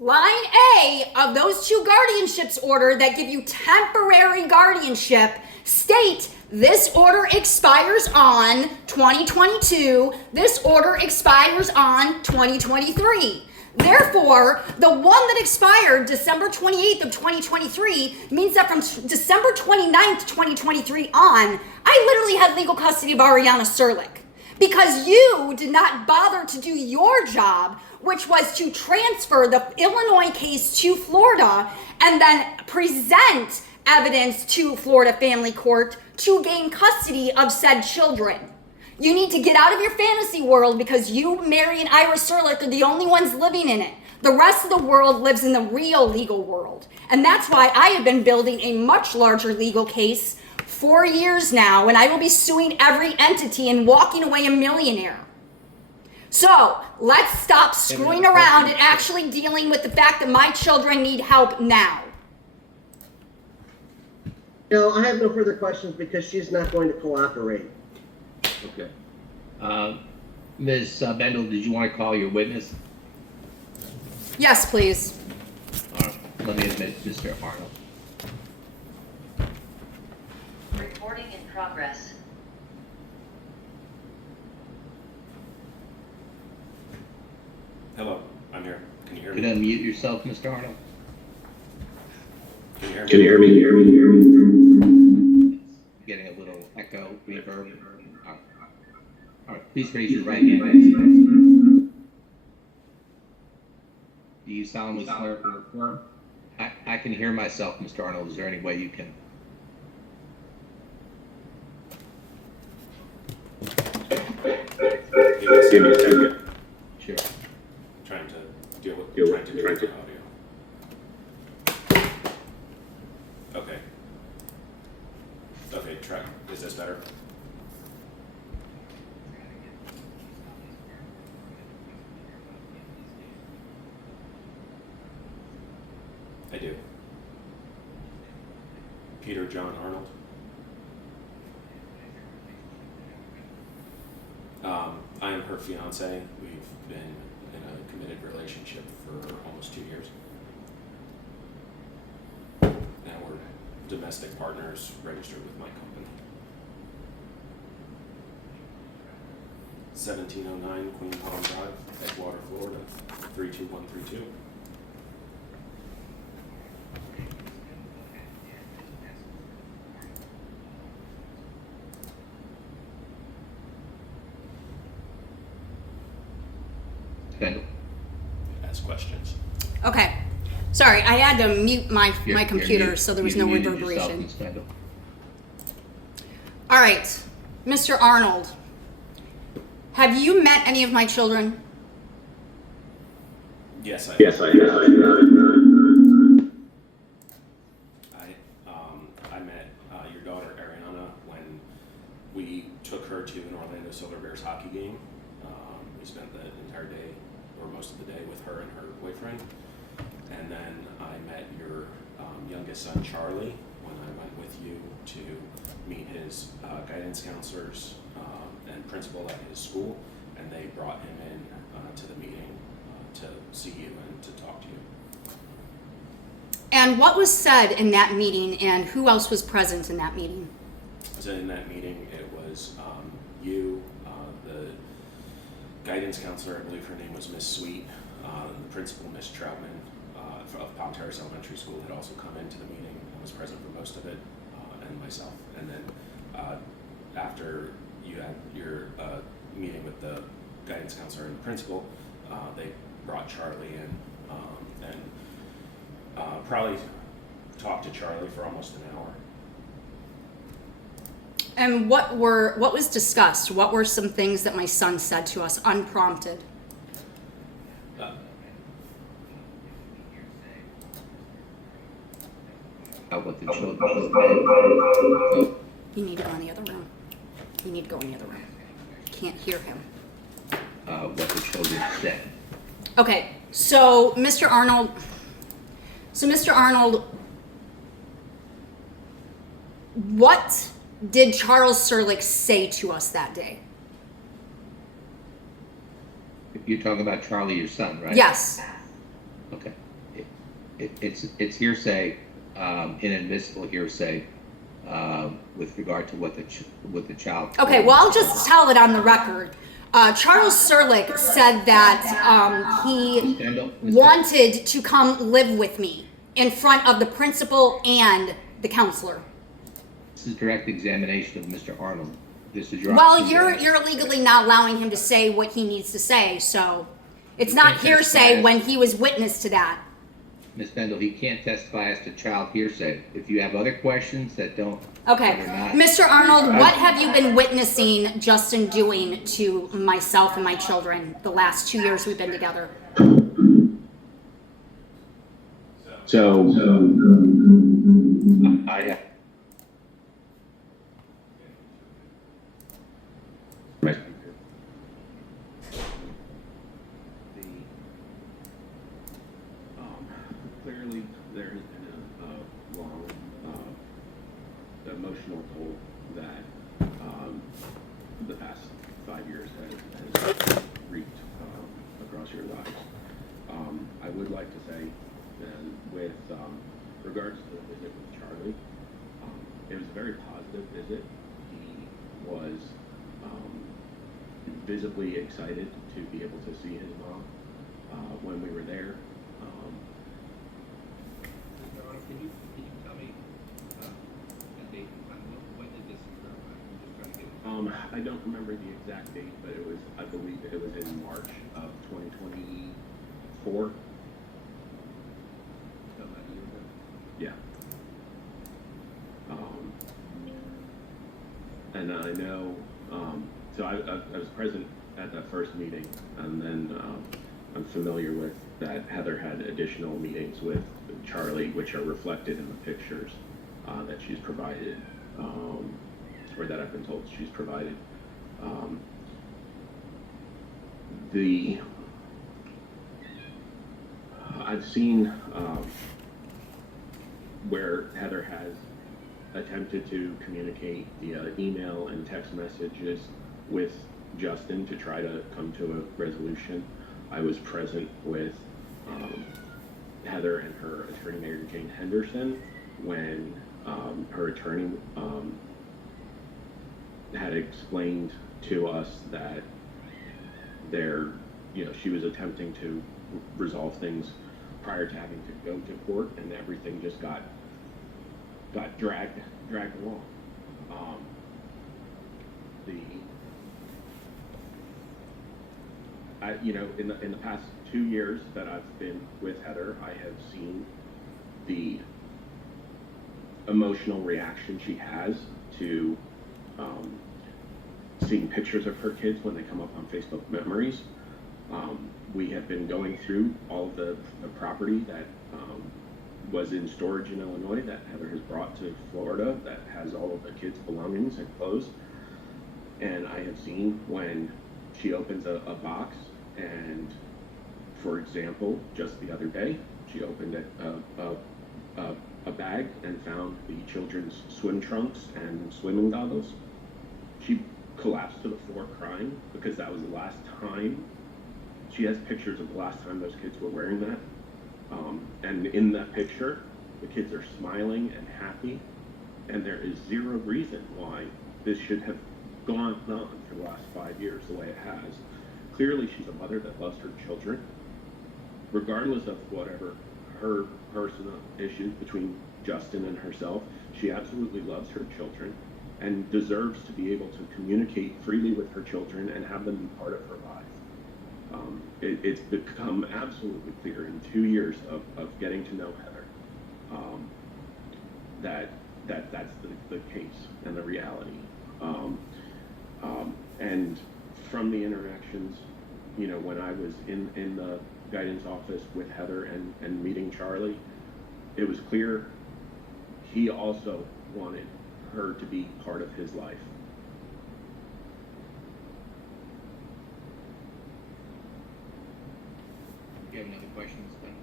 Line A of those two guardianships order that give you temporary guardianship state this order expires on 2022. This order expires on 2023. Therefore, the one that expired December 28th of 2023 means that from December 29th, 2023 on, I literally had legal custody of Ariana Serlick because you did not bother to do your job, which was to transfer the Illinois case to Florida and then present evidence to Florida Family Court to gain custody of said children. You need to get out of your fantasy world because you, Mary, and Ira Serlick are the only ones living in it. The rest of the world lives in the real legal world. And that's why I have been building a much larger legal case for years now, and I will be suing every entity and walking away a millionaire. So let's stop screwing around and actually dealing with the fact that my children need help now. No, I have no further questions because she's not going to cooperate. Okay. Ms. Bendel, did you want to call your witness? Yes, please. All right. Let me admit Mr. Arnold. Recording in progress. Hello, I'm here. Can you hear You me? can unmute yourself, Mr. Arnold. Can you hear me? Can you hear me? Getting a little echo, reverb. All right. Please raise your right hand. Do you solemnly swear or affirm? I can hear myself, Mr. Arnold. Is there any way you can? Give me a second. Sure. Trying to deal with Deal trying with- to do trying the to- audio. Okay. Okay, try. Is this better? I do. Peter John Arnold. I am her fiance. We've been in a committed relationship for almost 2 years. And we're domestic partners registered with my company. 1709 Queen Palm Drive, Edgewater, Florida, 32132. Bendel. Ask questions. Okay. Sorry, I had to mute my You're computer mute- so there was you no muted reverberation. yourself, Ms. Bendel. All right, Mr. Arnold, have you met any of my children? Yes, I Yes, I have. I met your daughter Ariana when we took her to an Orlando Solar Bears hockey game. We spent the entire day, or most of the day, with her and her boyfriend. And then I met your youngest son Charlie when I went with you to meet his guidance counselors and principal at his school, and they brought him in to the meeting to see you and to talk to you. And what was said in that meeting, and who else was present in that meeting? So in that meeting, it was you, the guidance counselor, I believe her name was Miss Sweet, the principal, Miss Troutman, of Palm Terrace Elementary School, had also come into the meeting and was present for most of it, and myself. And then after you had your meeting with the guidance counselor and the principal, they brought Charlie in and probably talked to Charlie for almost an hour. And what was discussed? What were some things that my son said to us unprompted? what the children said. You need to go in the other room. You need to go in the other room. Can't hear him. What the children said. Okay, so Mr. Arnold, what did Charles Serlick say to us that day? You're talking about Charlie, your son, right? Yes. Okay. It's hearsay, inadmissible hearsay, with regard to what the child. Okay, well, I'll just tell it on the record. Charles Serlick said that he wanted to come live with me in front of the principal and the counselor. This is direct examination of Mr. Arnold. This is your. Well, you're illegally not allowing him to say what he needs to say, so it's not hearsay when he was witness to that. Ms. Bendel, he can't testify as to child hearsay. If you have other questions that don't. Okay, that are not- Mr. Arnold, what have you been witnessing Justin doing to myself and my children the last 2 years we've been together? So I clearly there has been a long emotional toll that the past 5 years has wreaked across your lives. I would like to say that with regards to the visit with Charlie, it was a very positive visit. He was visibly excited to be able to see his mom when we were there. Can you tell me a date and time? When did this occur? I'm just trying to get. I don't remember the exact date, but it was, I believe it was in March of 2024. Yeah. And I know, so I was present at that first meeting, and then I'm familiar with that Heather had additional meetings with Charlie, which are reflected in the pictures that she's provided, or that I've been told she's provided. I've seen where Heather has attempted to communicate via email and text messages with Justin to try to come to a resolution. I was present with Heather and her attorney, Mary Jane Henderson, when her attorney had explained to us that she was attempting to resolve things prior to having to go to court, and everything just got dragged along. In the past 2 years that I've been with Heather, I have seen the emotional reaction she has to seeing pictures of her kids when they come up on Facebook Memories. We have been going through all of the property that was in storage in Illinois that Heather has brought to Florida that has all of the kids' belongings and clothes. And I have seen when she opens a box, and for example, just the other day, she opened a bag and found the children's swim trunks and swimming goggles. She collapsed to the floor crying because that was the last time. She has pictures of the last time those kids were wearing that. And in that picture, the kids are smiling and happy, and there is zero reason why this should have gone on for the last 5 years the way it has. Clearly, she's a mother that loves her children, regardless of whatever her personal issues between Justin and herself. She absolutely loves her children and deserves to be able to communicate freely with her children and have them be part of her life. It's become absolutely clear in 2 years of getting to know Heather that's the case and the reality. And from the interactions, when I was in the guidance office with Heather and meeting Charlie, it was clear he also wanted her to be part of his life. Do you have any other questions, then?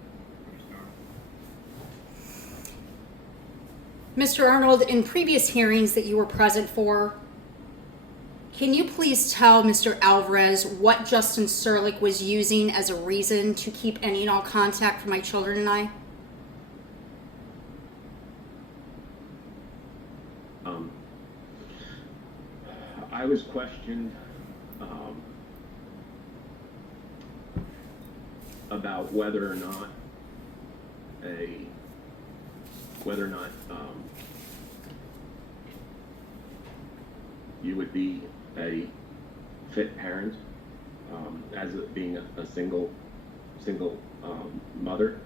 Mr. Arnold, in previous hearings that you were present for, can you please tell Mr. Alvarez what Justin Serlick was using as a reason to keep any and all contact from my children and I? I was questioned about whether or not you would be a fit parent as being a single mother.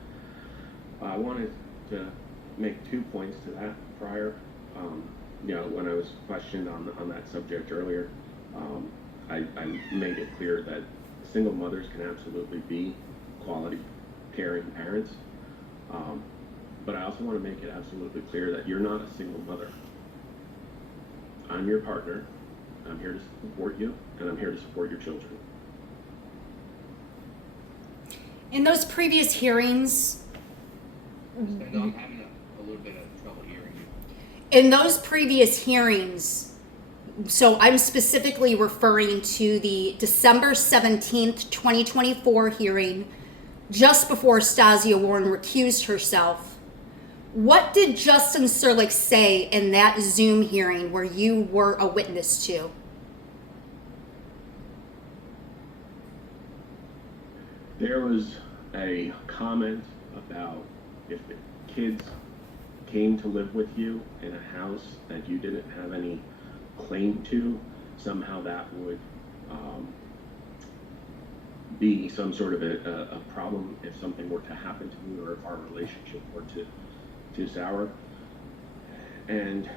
I wanted to make 2 points to that prior. When I was questioned on that subject earlier, I made it clear that single mothers can absolutely be quality, caring parents. But I also want to make it absolutely clear that you're not a single mother. I'm your partner. I'm here to support you, and I'm here to support your children. In those previous hearings, I'm having a little bit of trouble hearing you. in those previous hearings, so I'm specifically referring to the December 17th, 2024 hearing, just before Stasia Warren recused herself. What did Justin Serlick say in that Zoom hearing where you were a witness to? There was a comment about if the kids came to live with you in a house that you didn't have any claim to, somehow that would be some sort of a problem if something were to happen to me or if our relationship were to sour. And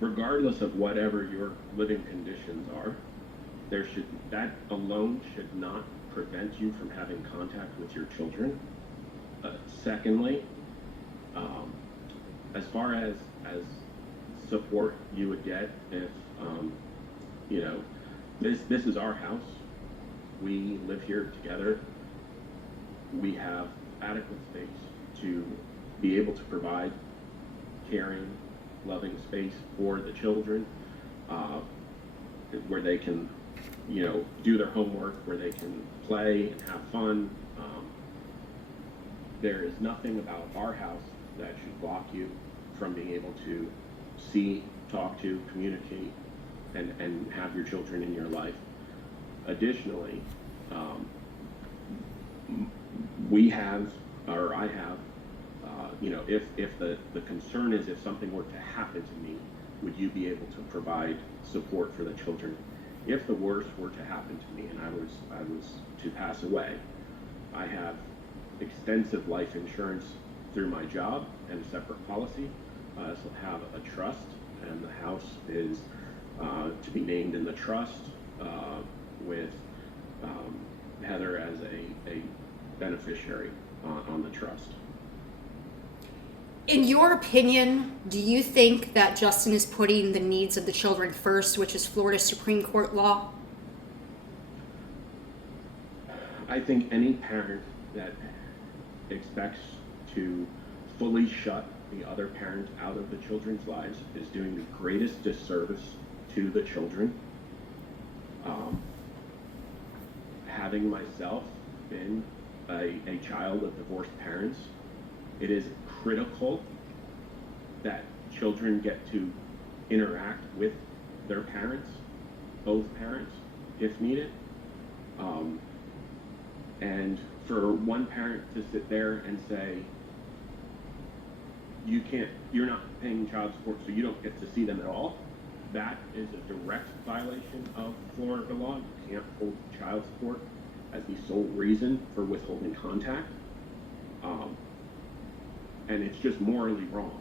regardless of whatever your living conditions are, that alone should not prevent you from having contact with your children. Secondly, as far as support you would get if this is our house. We live here together. We have adequate space to be able to provide caring, loving space for the children, where they can, do their homework, where they can play and have fun. There is nothing about our house that should block you from being able to see, talk to, communicate, and have your children in your life. Additionally, I have, if the concern is if something were to happen to me, would you be able to provide support for the children? If the worst were to happen to me and I was to pass away, I have extensive life insurance through my job and a separate policy. I also have a trust, and the house is to be named in the trust with Heather as a beneficiary on the trust. In your opinion, do you think that Justin is putting the needs of the children first, which is Florida Supreme Court law? I think any parent that expects to fully shut the other parent out of the children's lives is doing the greatest disservice to the children. Having myself been a child of divorced parents, it is critical that children get to interact with their parents, both parents, if needed. And for one parent to sit there and say, you're not paying child support, so you don't get to see them at all, that is a direct violation of Florida law. You can't hold child support as the sole reason for withholding contact. And it's just morally wrong.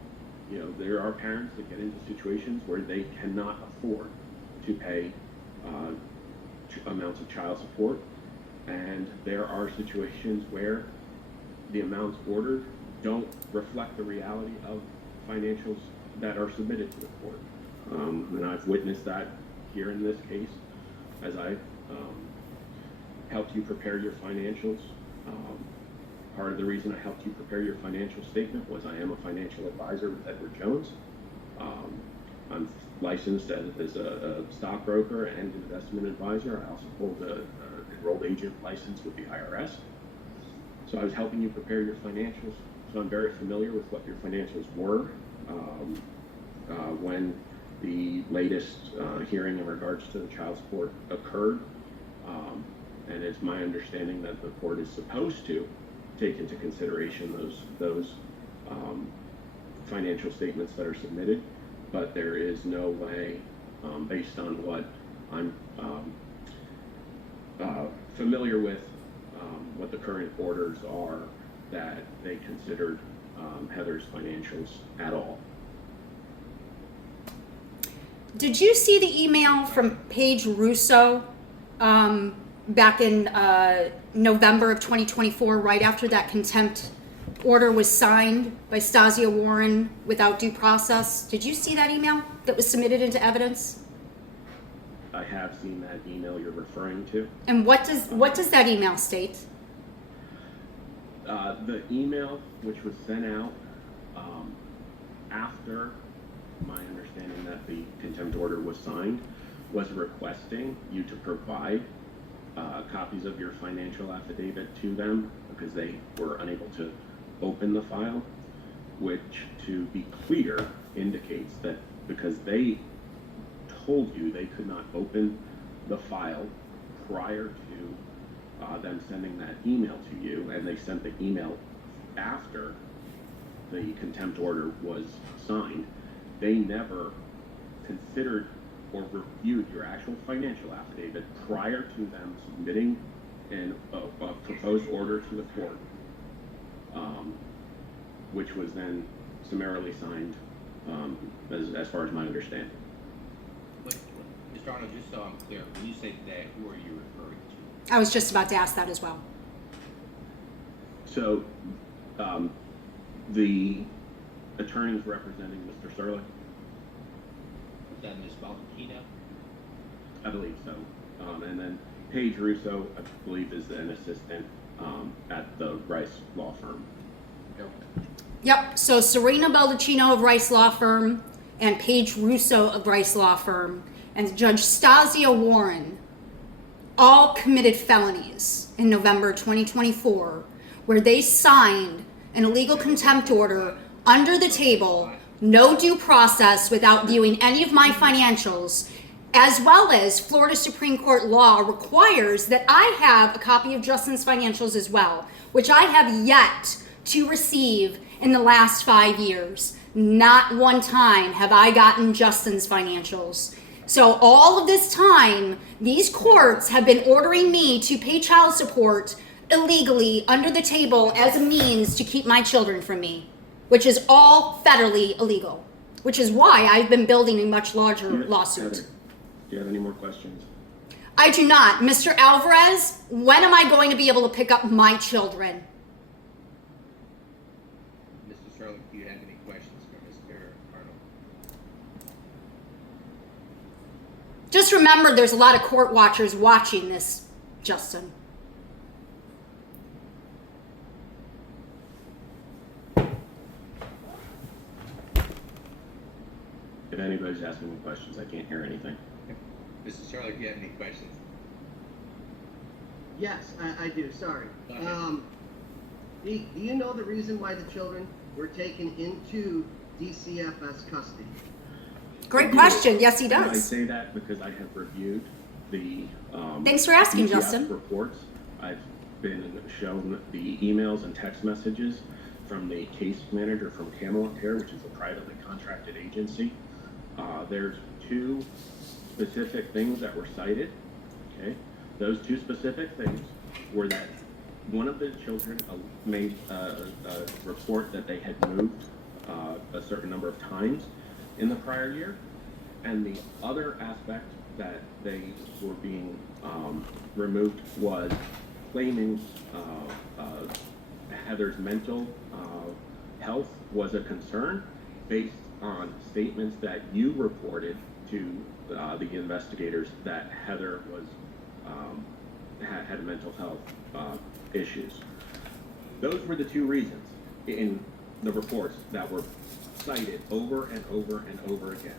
There are parents that get into situations where they cannot afford to pay amounts of child support. And there are situations where the amounts ordered don't reflect the reality of financials that are submitted to the court. And I've witnessed that here in this case as I helped you prepare your financials. Part of the reason I helped you prepare your financial statement was I am a financial advisor with Edward Jones. I'm licensed as a stockbroker and investment advisor. I also hold an enrolled agent license with the IRS. So I was helping you prepare your financials. So I'm very familiar with what your financials were when the latest hearing in regards to the child support occurred. And it's my understanding that the court is supposed to take into consideration those financial statements that are submitted, but there is no way, based on what I'm familiar with, what the current orders are, that they considered Heather's financials at all. Did you see the email from Paige Russo back in November of 2024, right after that contempt order was signed by Stasia Warren without due process? Did you see that email that was submitted into evidence? I have seen that email you're referring to. And what does that email state? The email, which was sent out after my understanding that the contempt order was signed, was requesting you to provide copies of your financial affidavit to them because they were unable to open the file, which, to be clear, indicates that because they told you they could not open the file prior to them sending that email to you, and they sent the email after the contempt order was signed, they never considered or reviewed your actual financial affidavit prior to them submitting a proposed order to the court, which was then summarily signed, as far as my understanding. Mr. Arnold, just so I'm clear, when you say they, who are you referring to? I was just about to ask that as well. So, the attorneys representing Mr. Serlick, Is that Ms. Valentino? I believe so. And then Paige Russo, I believe, is an assistant at the Rice Law Firm. Okay. Yep, so Serena Baldacchino of Rice Law Firm and Paige Russo of Rice Law Firm and Judge Stasia Warren all committed felonies in November 2024, where they signed an illegal contempt order under the table, no due process, without viewing any of my financials, as well as Florida Supreme Court law requires that I have a copy of Justin's financials as well, which I have yet to receive in the last 5 years. Not one time have I gotten Justin's financials. So all of this time, these courts have been ordering me to pay child support illegally under the table as a means to keep my children from me, which is all federally illegal, which is why I've been building a much larger lawsuit. Heather, do you have any more questions? I do not. Mr. Alvarez, when am I going to be able to pick up my children? Mr. Serlick, do you have any questions for Mr. Arnold? Just remember, there's a lot of court watchers watching this, Justin. If anybody's asking me questions, I can't hear anything. Mr. Serlick, do you have any questions? Yes, I do, sorry. Go ahead. Do you know the reason why the children were taken into DCFS custody? Great question. Yes, he And I does. say that because I have reviewed the Thanks for asking, DCF Justin. reports. I've been shown the emails and text messages from the case manager from Camelot Care, which is a privately contracted agency. There's two specific things that were cited. Okay, those two specific things were that one of the children made a report that they had moved a certain number of times in the prior year, and the other aspect that they were being removed was claiming Heather's mental health was a concern, based on statements that you reported to the investigators that Heather was had mental health issues. Those were the two reasons in the reports that were cited over and over and over again.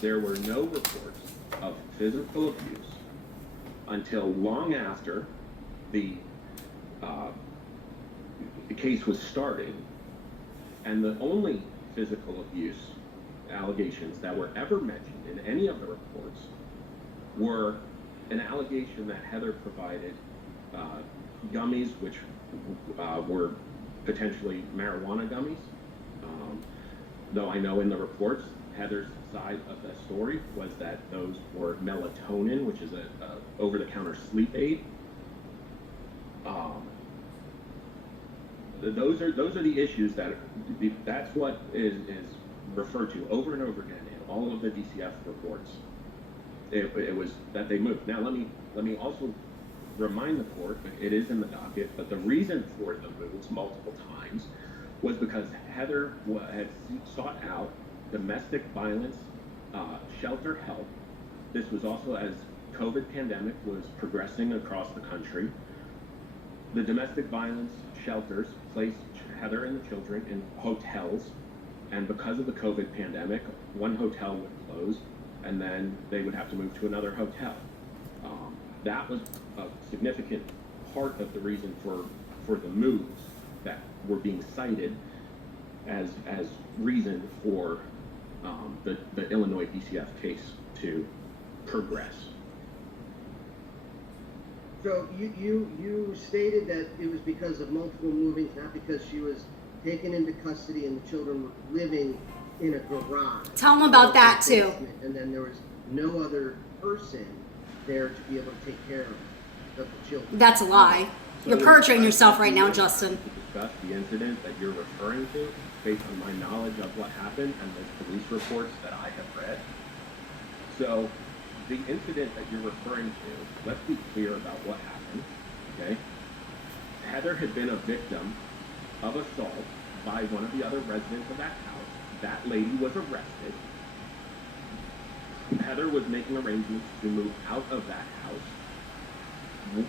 There were no reports of physical abuse until long after the case was started, and the only physical abuse allegations that were ever mentioned in any of the reports were an allegation that Heather provided gummies, which were potentially marijuana gummies. Though I know in the reports, Heather's side of the story was that those were melatonin, which is a over-the-counter sleep aid. Those are the issues that's what is referred to over and over again in all of the DCF reports. It was that they moved. Now let me also remind the court, it is in the docket, but the reason for the moves multiple times was because Heather had sought out domestic violence shelter help. This was also as COVID pandemic was progressing across the country. The domestic violence shelters placed Heather and the children in hotels, and because of the COVID pandemic, one hotel would close, and then they would have to move to another hotel. That was a significant part of the reason for the moves that were being cited as reason for the Illinois DCF case to progress. So you stated that it was because of multiple movings, not because she was taken into custody and the children were living in a garage. Tell them about that too. And then there was no other person there to be able to take care of the children. That's a lie. You're perjuring yourself right now, Justin. Discuss the incident that you're referring to based on my knowledge of what happened and the police reports that I have read. So the incident that you're referring to, let's be clear about what happened, okay? Heather had been a victim of assault by one of the other residents of that house. That lady was arrested. Heather was making arrangements to move out of that house.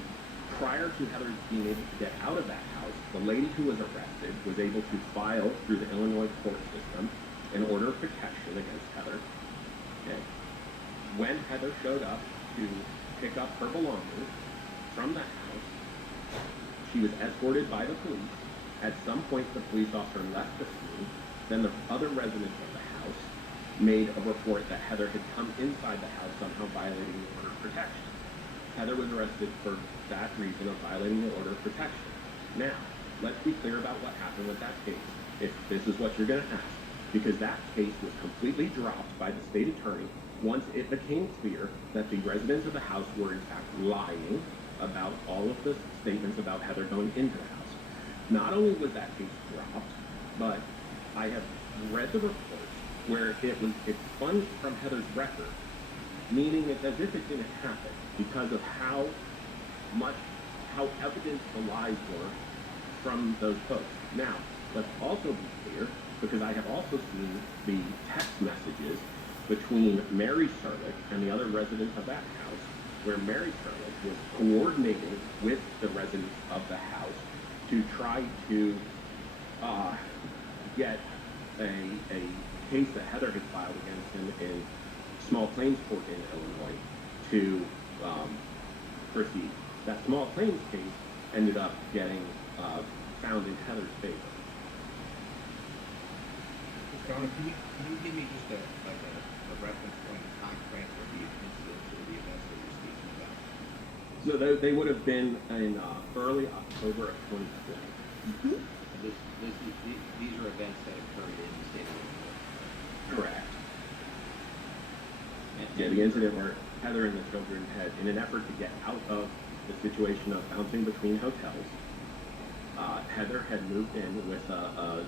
Prior to Heather being able to get out of that house, the lady who was arrested was able to file through the Illinois court system an order of protection against Heather. Okay. When Heather showed up to pick up her belongings from the house, she was escorted by the police. At some point, the police officer left the scene. Then the other residents of the house made a report that Heather had come inside the house, somehow violating the order of protection. Heather was arrested for that reason of violating the order of protection. Now, let's be clear about what happened with that case, if this is what you're going to ask. Because that case was completely dropped by the state attorney once it became clear that the residents of the house were in fact lying about all of the statements about Heather going into the house. Not only was that case dropped, but I have read the reports where it's sponged from Heather's record, meaning it's as if it didn't happen because of how evident the lies were from those posts. Now, let's also be clear, because I have also seen the text messages between Mary Serlick and the other residents of that house, where Mary Serlick was coordinating with the residents of the house to try to get a case that Heather had filed against him in small claims court in Illinois to proceed. That small claims case ended up getting found in Heather's favor. Donna, can you give me just a reference point, time frame for the incidents or the events that you're speaking about? So they would have been in early October of 2020. Mm-hmm. These are events that occurred in the state of Illinois. Correct. Yeah, the incident where Heather and the children had, in an effort to get out of the situation of bouncing between hotels, Heather had moved in with a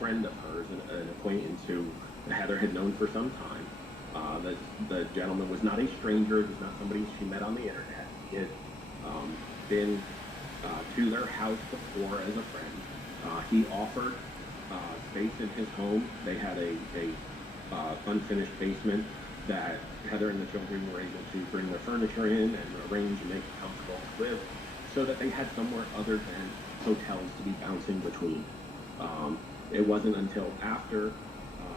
friend of hers, an acquaintance who Heather had known for some time. The gentleman was not a stranger. It was not somebody she met on the internet. He had been to their house before as a friend. He offered space in his home. They had a unfinished basement that Heather and the children were able to bring their furniture in and arrange and make it comfortable to live, so that they had somewhere other than hotels to be bouncing between. It wasn't until after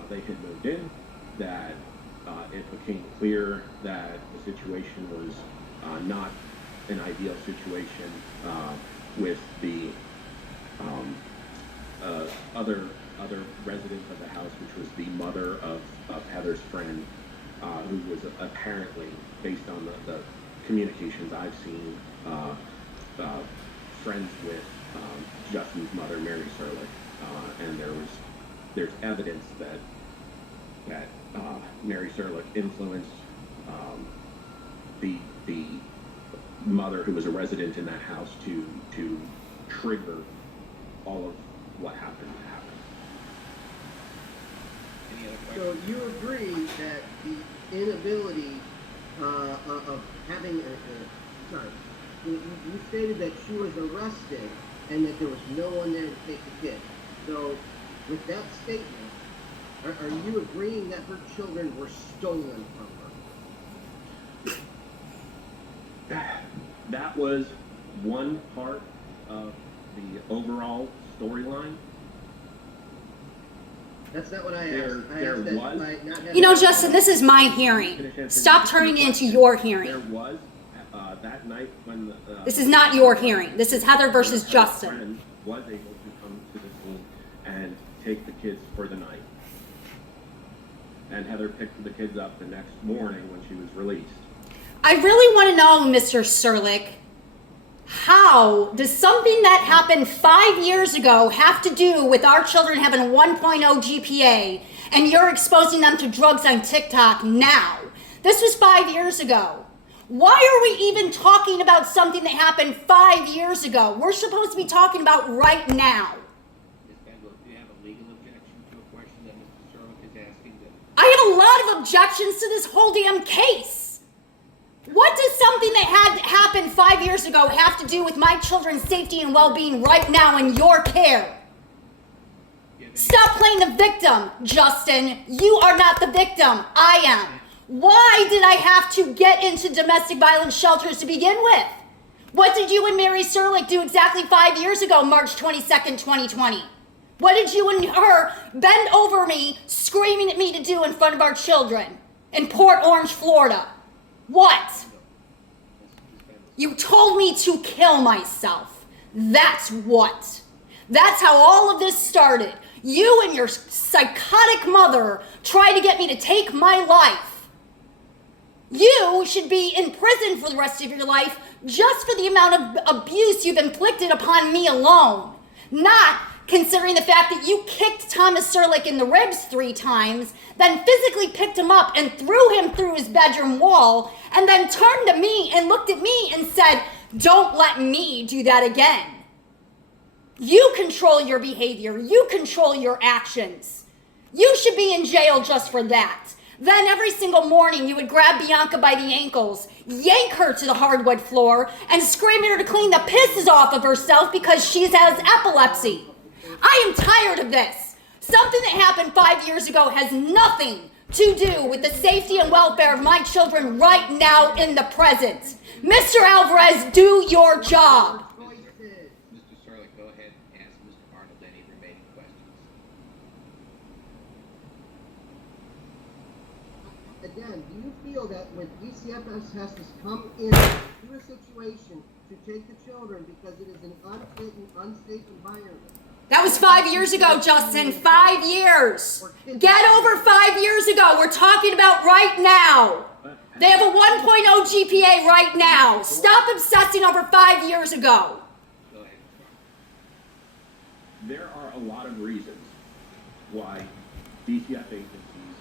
they had moved in that it became clear that the situation was not an ideal situation with the other resident of the house, which was the mother of Heather's friend, who was apparently, based on the communications I've seen, friends with Justin's mother, Mary Serlick, and there's evidence that Mary Serlick influenced the mother, who was a resident in that house, to trigger all of what happened to happen. Any other So questions? you agree that the inability of having sorry, you stated that she was arrested and that there was no one there to take the kid. So with that statement, are you agreeing that her children were stolen from her? That was one part of the overall storyline. That's not what I asked. I There asked that was- by not having. You know, Justin, this is my hearing. Stop turning it into your There hearing. was that night when This is not your hearing. This is Heather versus her Justin. friend was able to come to the scene and take the kids for the night. And Heather picked the kids up the next morning when she was released. I really want to know, Mr. Serlick, how does something that happened 5 years ago have to do with our children having a 1.0 GPA and you're exposing them to drugs on TikTok now? This was 5 years ago. Why are we even talking about something that happened 5 years ago? We're supposed to be talking about right now. Ms. Bendler, do you have a legal objection to a question that Mr. Serlick is asking? I have a lot of objections to this whole damn case. What does something that had happened 5 years ago have to do with my children's safety and well-being right now in your care? Stop playing the victim, Justin. You are not the victim. I am. Why did I have to get into domestic violence shelters to begin with? What did you and Mary Serlick do exactly 5 years ago, March 22nd, 2020? What did you and her bend over me, screaming at me to do in front of our children in Port Orange, Florida? What? You told me to kill myself. That's what. That's how all of this started. You and your psychotic mother tried to get me to take my life. You should be in prison for the rest of your life just for the amount of abuse you've inflicted upon me alone. Not considering the fact that you kicked Thomas Serlick in the ribs 3 times, then physically picked him up and threw him through his bedroom wall, and then turned to me and looked at me and said, "Don't let me do that again." You control your behavior. You control your actions. You should be in jail just for that. Then every single morning you would grab Bianca by the ankles, yank her to the hardwood floor, and scream at her to clean the pisses off of herself because she has epilepsy. I am tired of this. Something that happened 5 years ago has nothing to do with the safety and welfare of my children right now in the present. Mr. Alvarez, do your job. Mr. Serlick, go ahead and ask Mr. Arnold any remaining questions. Again, do you feel that when DCFS has to come into a situation to take the children because it is an unfit and unsafe environment? That was 5 years ago, Justin. 5 years. Get over 5 years ago. We're talking about right now. They have a 1.0 GPA right now. Stop obsessing over 5 years ago. Go ahead. There are a lot of reasons why DCF agencies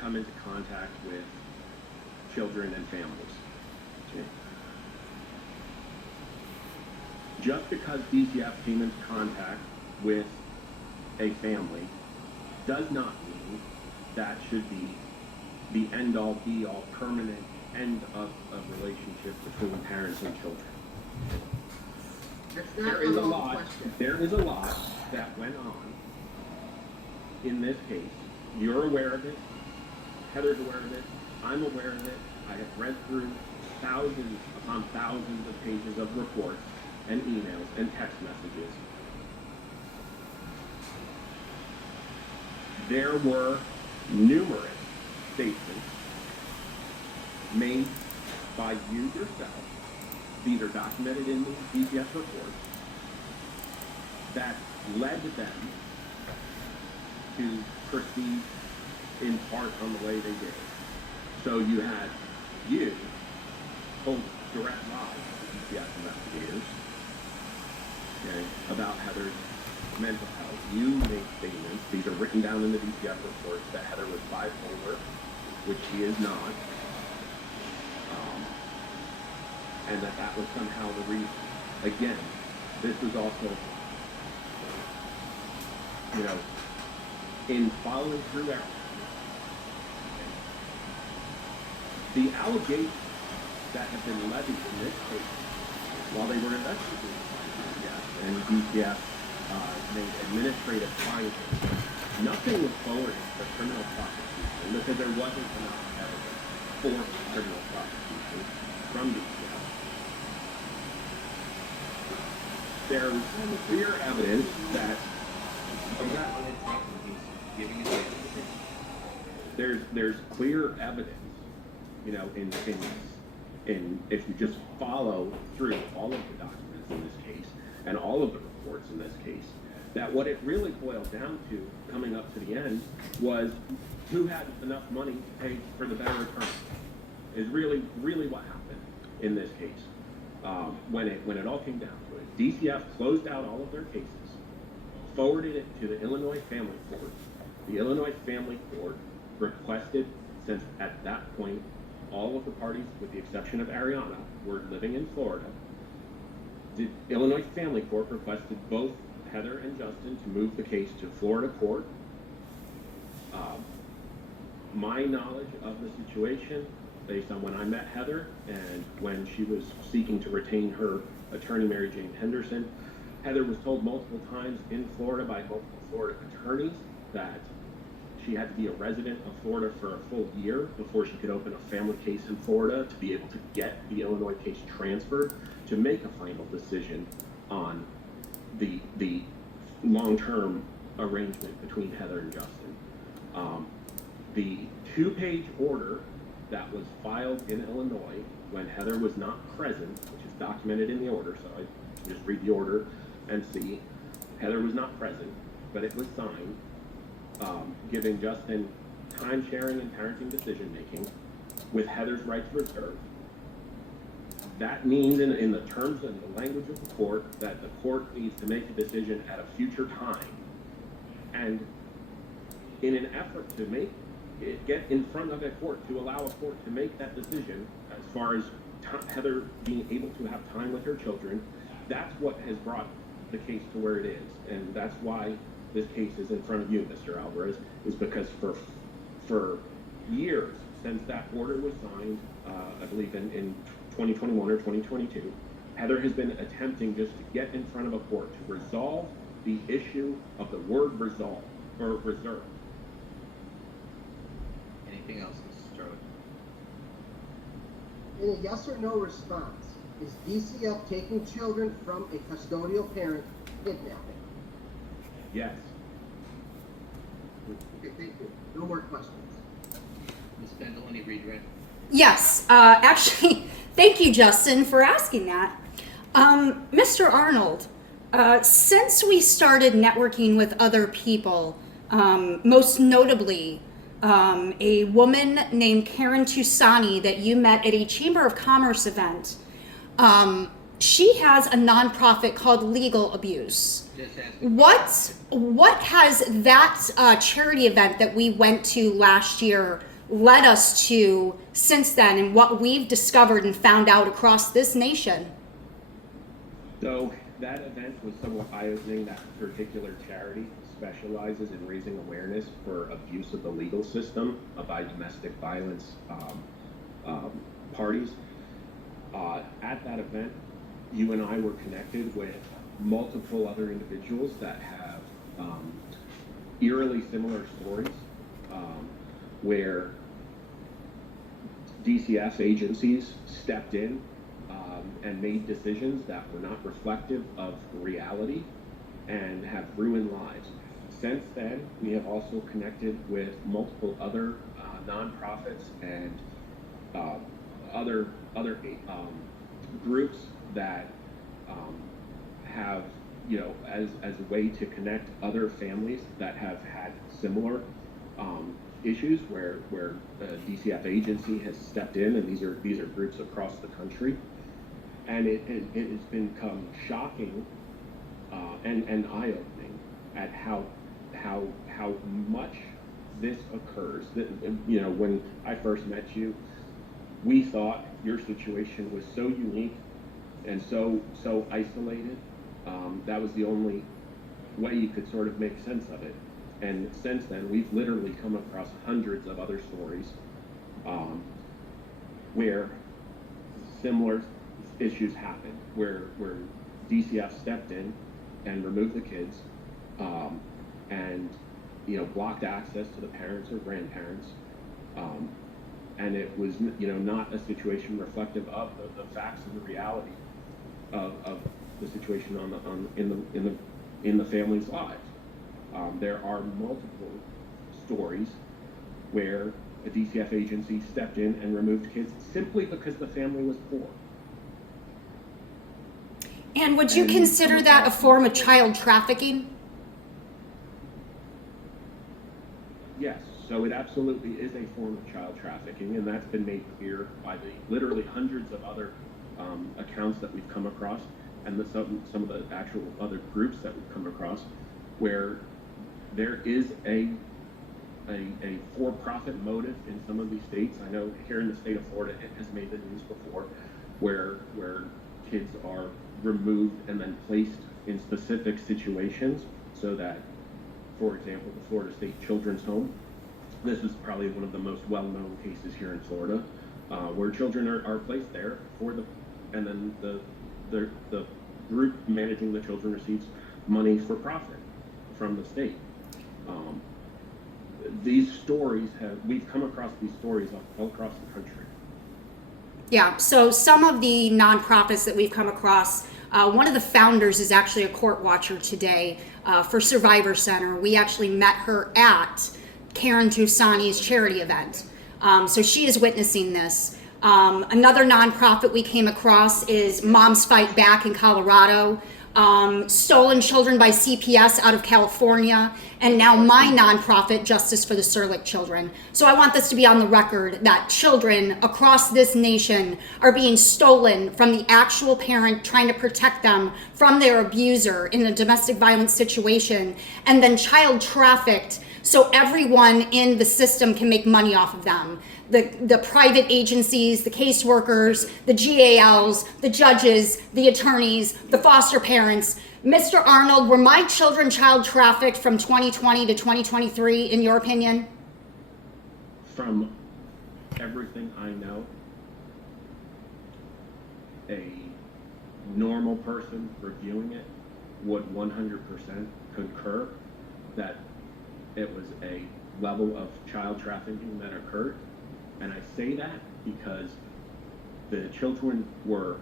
come into contact with children and families. Okay. Just because DCF came into contact with a family does not mean that should be the end-all, be-all, permanent end of a relationship between parents and children. That's not There is a the lot. question. There is a lot that went on in this case, you're aware of it, Heather's aware of it, I'm aware of it, I have read through thousands upon thousands of pages of reports and emails and text messages. There were numerous statements made by you yourself, these are documented in the DCF report, that led them to proceed in part on the way they did. So you had told direct lies to DCF investigators, okay, about Heather's mental health. You made statements, these are written down in the DCF reports, that Heather was bipolar, which she is not, and that was somehow the reason. Again, this was also, in following through that, the allegations that have been levied in this case while they were investigating DCF, and DCF made administrative findings, nothing was forwarded for criminal prosecution because there wasn't enough evidence for criminal prosecution from DCF. There's clear evidence that there's clear evidence, in if you just follow through all of the documents in this case and all of the reports in this case, that what it really boiled down to, coming up to the end, was who had enough money to pay for the better attorney. Is really what happened in this case. When it all came down to it, DCF closed out all of their cases, forwarded it to the Illinois Family Court. The Illinois Family Court requested, since at that point all of the parties, with the exception of Ariana, were living in Florida, the Illinois Family Court requested both Heather and Justin to move the case to Florida court. My knowledge of the situation, based on when I met Heather and when she was seeking to retain her attorney, Mary Jane Henderson, Heather was told multiple times in Florida by multiple Florida attorneys that she had to be a resident of Florida for a full year before she could open a family case in Florida to be able to get the Illinois case transferred to make a final decision on the long-term arrangement between Heather and Justin. The 2-page order that was filed in Illinois when Heather was not present, which is documented in the order, so I just read the order and see. Heather was not present, but it was signed, giving Justin time sharing and parenting decision making with Heather's rights reserved. That means in the terms and the language of the court that the court needs to make a decision at a future time. And in an effort to get in front of a court, to allow a court to make that decision as far as Heather being able to have time with her children, that's what has brought the case to where it is. And that's why this case is in front of you, Mr. Alvarez, is because for years since that order was signed, I believe in 2021 or 2022, Heather has been attempting just to get in front of a court to resolve the issue of the word resolve or reserve. Anything else, Mrs. Serlick? In a yes or no response, is DCF taking children from a custodial parent kidnapping? Yes. Okay, thank you. No more questions. Ms. Bendel, any redirect? Yes, actually, thank you, Justin, for asking that. Mr. Arnold, since we started networking with other people, most notably a woman named Karen Tusani that you met at a Chamber of Commerce event, she has a nonprofit called Legal Abuse. What has that charity event that we went to last year led us to since then, and what we've discovered and found out across this nation? So that event was somewhat eye-opening. That particular charity specializes in raising awareness for abuse of the legal system by domestic violence parties. At that event, you and I were connected with multiple other individuals that have eerily similar stories where DCF agencies stepped in and made decisions that were not reflective of reality and have ruined lives. Since then, we have also connected with multiple other nonprofits and other groups that have, you know, as a way to connect other families that have had similar issues where the DCF agency has stepped in, and these are groups across the country, and it has become shocking and eye-opening at how much this occurs. That, you know, when I first met you, we thought your situation was so unique and so isolated. That was the only way you could sort of make sense of it. And since then, we've literally come across hundreds of other stories where similar issues happened, where DCF stepped in and removed the kids, and, you know, blocked access to the parents or grandparents, and it was, you know, not a situation reflective of the facts and the reality of the situation in the family's lives. There are multiple stories where a DCF agency stepped in and removed kids simply because the family was poor. And would you consider that a form of child trafficking? Yes, so it absolutely is a form of child trafficking, and that's been made clear by the literally hundreds of other accounts that we've come across, and some of the actual other groups that we've come across, where there is a for-profit motive in some of these states. I know here in the state of Florida, it has made the news before, where kids are removed and then placed in specific situations so that, for example, the Florida State Children's Home, this is probably one of the most well-known cases here in Florida, where children are placed there and then the group managing the children receives money for profit from the state. These stories we've come across these stories all across the country. Yeah, so some of the nonprofits that we've come across, one of the founders is actually a court watcher today for Survivor Center. We actually met her at Karen Tusani's charity event. So she is witnessing this. Another nonprofit we came across is Moms Fight Back in Colorado. Stolen children by CPS out of California, and now my nonprofit, Justice for the Serlick Children. So I want this to be on the record that children across this nation are being stolen from the actual parent trying to protect them from their abuser in a domestic violence situation, and then child trafficked so everyone in the system can make money off of them. The private agencies, the caseworkers, the GALs, the judges, the attorneys, the foster parents. Mr. Arnold, were my children child trafficked from 2020 to 2023, in your opinion? From everything I know, a normal person reviewing it would 100% concur that it was a level of child trafficking that occurred. And I say that because the children were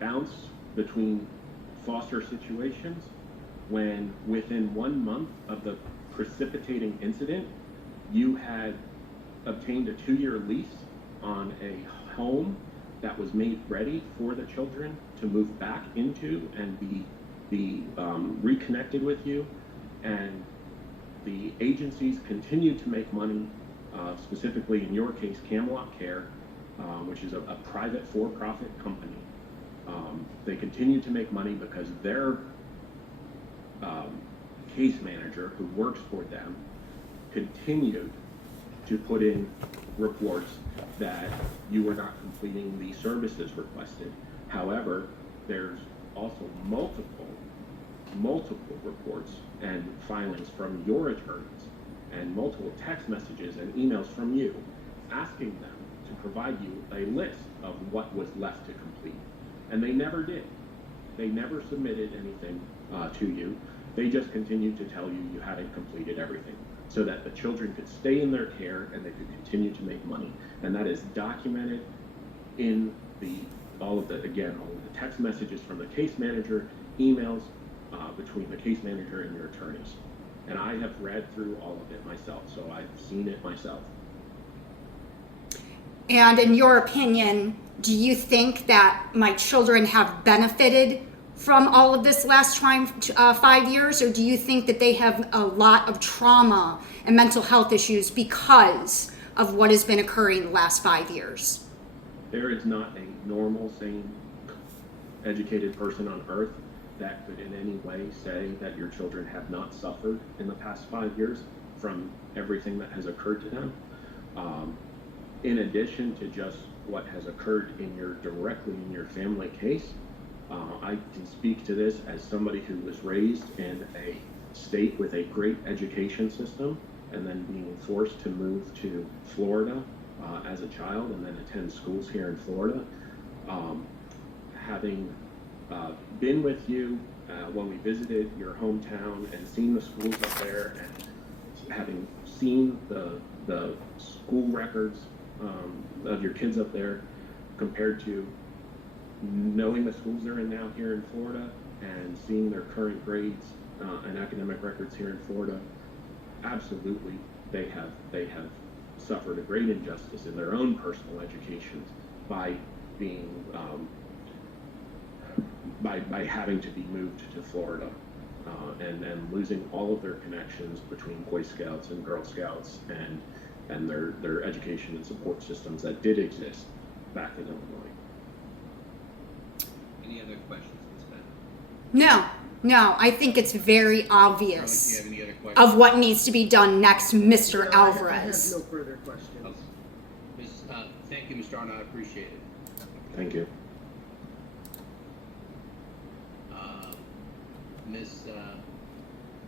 bounced between foster situations when within 1 month of the precipitating incident, you had obtained a 2-year lease on a home that was made ready for the children to move back into and be reconnected with you. And the agencies continued to make money, specifically in your case, Camelot Care, which is a private for-profit company. They continued to make money because their case manager, who works for them, continued to put in reports that you were not completing the services requested. However, there's also multiple reports and filings from your attorneys and multiple text messages and emails from you asking them to provide you a list of what was left to complete. And they never did. They never submitted anything to you. They just continued to tell you you hadn't completed everything, so that the children could stay in their care and they could continue to make money. And that is documented in all of the text messages from the case manager, emails between the case manager and your attorneys. And I have read through all of it myself, so I've seen it myself. And in your opinion, do you think that my children have benefited from all of this last 5 years, or do you think that they have a lot of trauma and mental health issues because of what has been occurring the last 5 years? There is not a normal, sane, educated person on earth that could in any way say that your children have not suffered in the past 5 years from everything that has occurred to them. In addition to just what has occurred directly in your family case, I can speak to this as somebody who was raised in a state with a great education system and then being forced to move to Florida as a child and then attend schools here in Florida. Having been with you when we visited your hometown and seen the schools up there, and having seen the school records of your kids up there compared to knowing the schools they're in now here in Florida and seeing their current grades and academic records here in Florida, absolutely they have suffered a great injustice in their own personal educations by being by having to be moved to Florida and losing all of their connections between Boy Scouts and Girl Scouts and their education and support systems that did exist back in Illinois. Any other questions, Ms. Bennett? No, I think it's very obvious Do you have any other questions? of what needs to be done next, Mr. No, Alvarez. I have no further questions. Thank you, Mr. Arnott, I appreciate it. Thank you. Ms.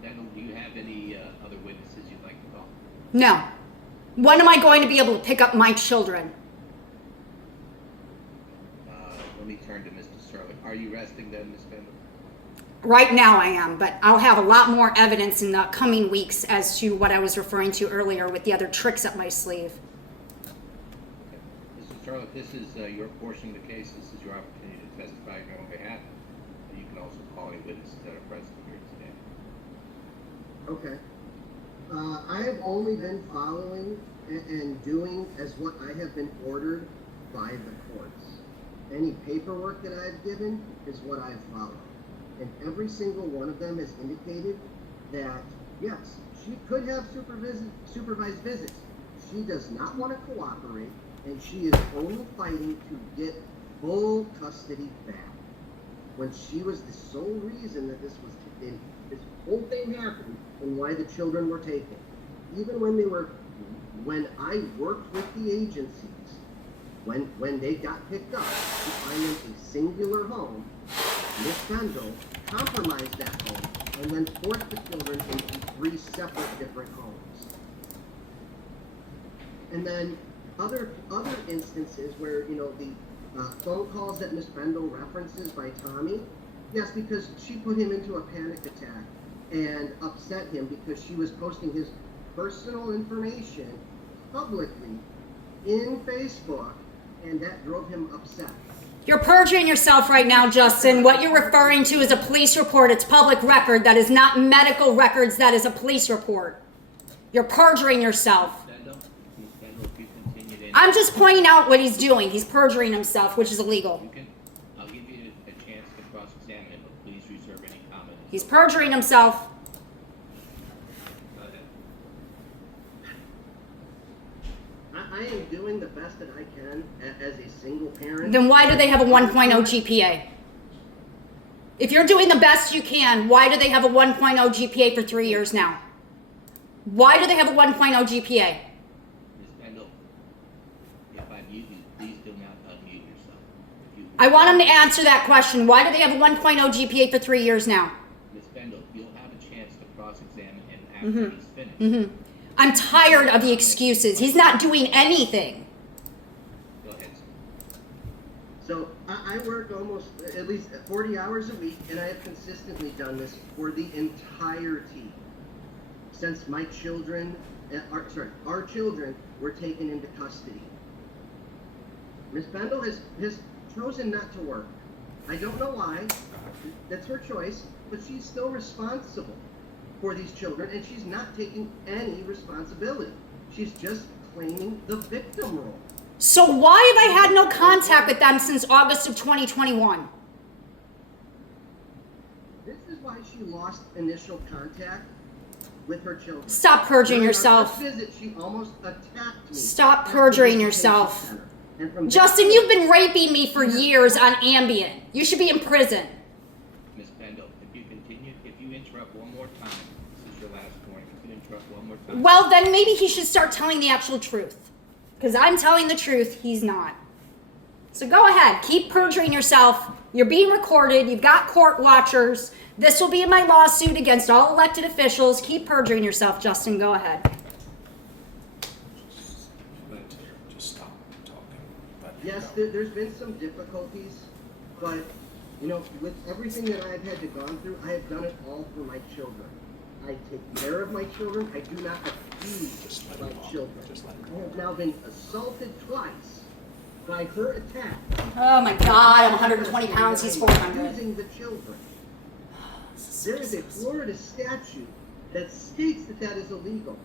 Bennett, do you have any other witnesses you'd like to call? No. When am I going to be able to pick up my children? Let me turn to Mr. Serlick. Are you resting then, Ms. Bennett? Right now I am, but I'll have a lot more evidence in the coming weeks as to what I was referring to earlier with the other tricks up my sleeve. Okay. Mr. Serlick, this is your portion of the case. This is your opportunity to testify on your own behalf. You can also call any witnesses that are present here today. Okay. I have only been following and doing as what I have been ordered by the courts. Any paperwork that I've given is what I've followed. And every single one of them has indicated that, yes, she could have supervised visits. She does not want to cooperate, and she is only fighting to get full custody back. When she was the sole reason that this whole thing happened and why the children were taken. Even when I worked with the agencies, when they got picked up to find them a singular home, Ms. Kendall compromised that home and then forced the children into 3 separate different homes. And then other instances where, the phone calls that Ms. Bendel references by Tommy, yes, because she put him into a panic attack and upset him because she was posting his personal information publicly in Facebook, and that drove him upset. You're perjuring yourself right now, Justin. What you're referring to is a police report. It's public record. That is not medical records. That is a police report. You're perjuring yourself. I'm just pointing out what he's doing. He's perjuring himself, which is illegal. I'll give you a chance to cross-examine him, but please reserve any comment. He's perjuring himself. Go ahead. I am doing the best that I can as a single parent. Then why do they have a 1.0 GPA? If you're doing the best you can, why do they have a 1.0 GPA for 3 years now? Why do they have a 1.0 GPA? Ms. Bendel, if I mute you, please do not unmute yourself. I want him to answer that question. Why do they have a 1.0 GPA for 3 years now? Ms. Bendel, you'll have a chance to cross-examine him after he's finished. Mm-hmm. I'm tired of the excuses. He's not doing anything. Go ahead, sir. So I work almost at least 40 hours a week, and I have consistently done this for the entirety since my children, our children were taken into custody. Ms. Bendel has chosen not to work. I don't know why. That's her choice, but she's still responsible for these children, and she's not taking any responsibility. She's just claiming the victim role. So why have I had no contact with them since August of 2021? This is why she lost initial contact with her children. Stop perjuring During our yourself. first visit, she almost attacked me. Stop at the perjuring Visitation yourself. Center. And from Justin, you've been raping me for years on Ambien. You should be in prison. Ms. Bendel, if you interrupt one more time, this is your last warning. If you interrupt one more time. Well, then maybe he should start telling the actual truth. Because I'm telling the truth, he's not. So go ahead, keep perjuring yourself. You're being recorded, you've got court watchers. This will be in my lawsuit against all elected officials. Keep perjuring yourself, Justin, go ahead. Just stop talking. But yes, there's been some difficulties, but with everything that I've had to gone through, I have done it all for my children. I take care of my children. I do not abuse my children. I have now been assaulted twice by her attack. Oh my God, I'm 120 pounds, he's 400. Abusing the children. There is a Florida statute that states that is illegal.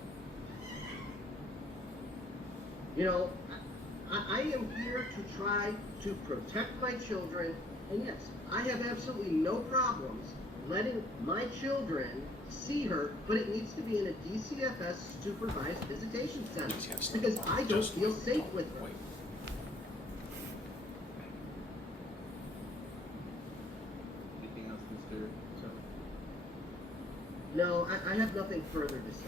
I am here to try to protect my children, and yes, I have absolutely no problems letting my children see her, but it needs to be in a DCFS supervised visitation center because I don't feel safe with her. Anything else, Mr. Serlick? No, I have nothing further to say.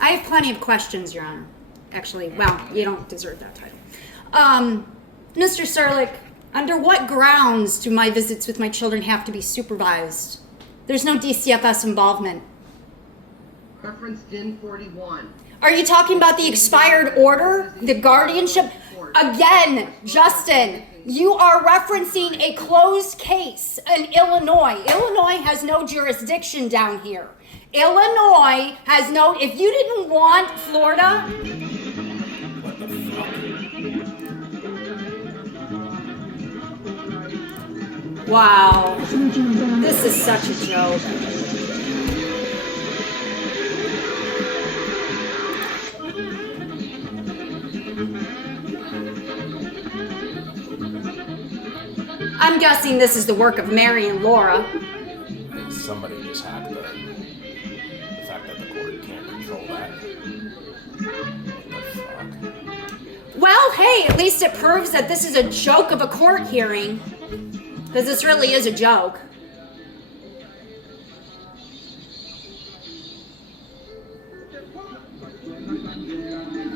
I have plenty of questions, Your Honor. Actually, well, you don't deserve that title. Mr. Serlick, under what grounds do my visits with my children have to be supervised? There's no DCFS involvement. Reference DIN 41. Are you talking about the expired order? The guardianship? Again, Justin, you are referencing a closed case in Illinois. Illinois has no jurisdiction down here. Illinois has no, if you didn't want Florida, what the fuck? wow, this is such a joke. I'm guessing this is the work of Mary and Laura. Somebody just hacked the fact that the court can't control that. What the fuck? Well, hey, at least it proves that this is a joke of a court hearing. Because this really is a joke.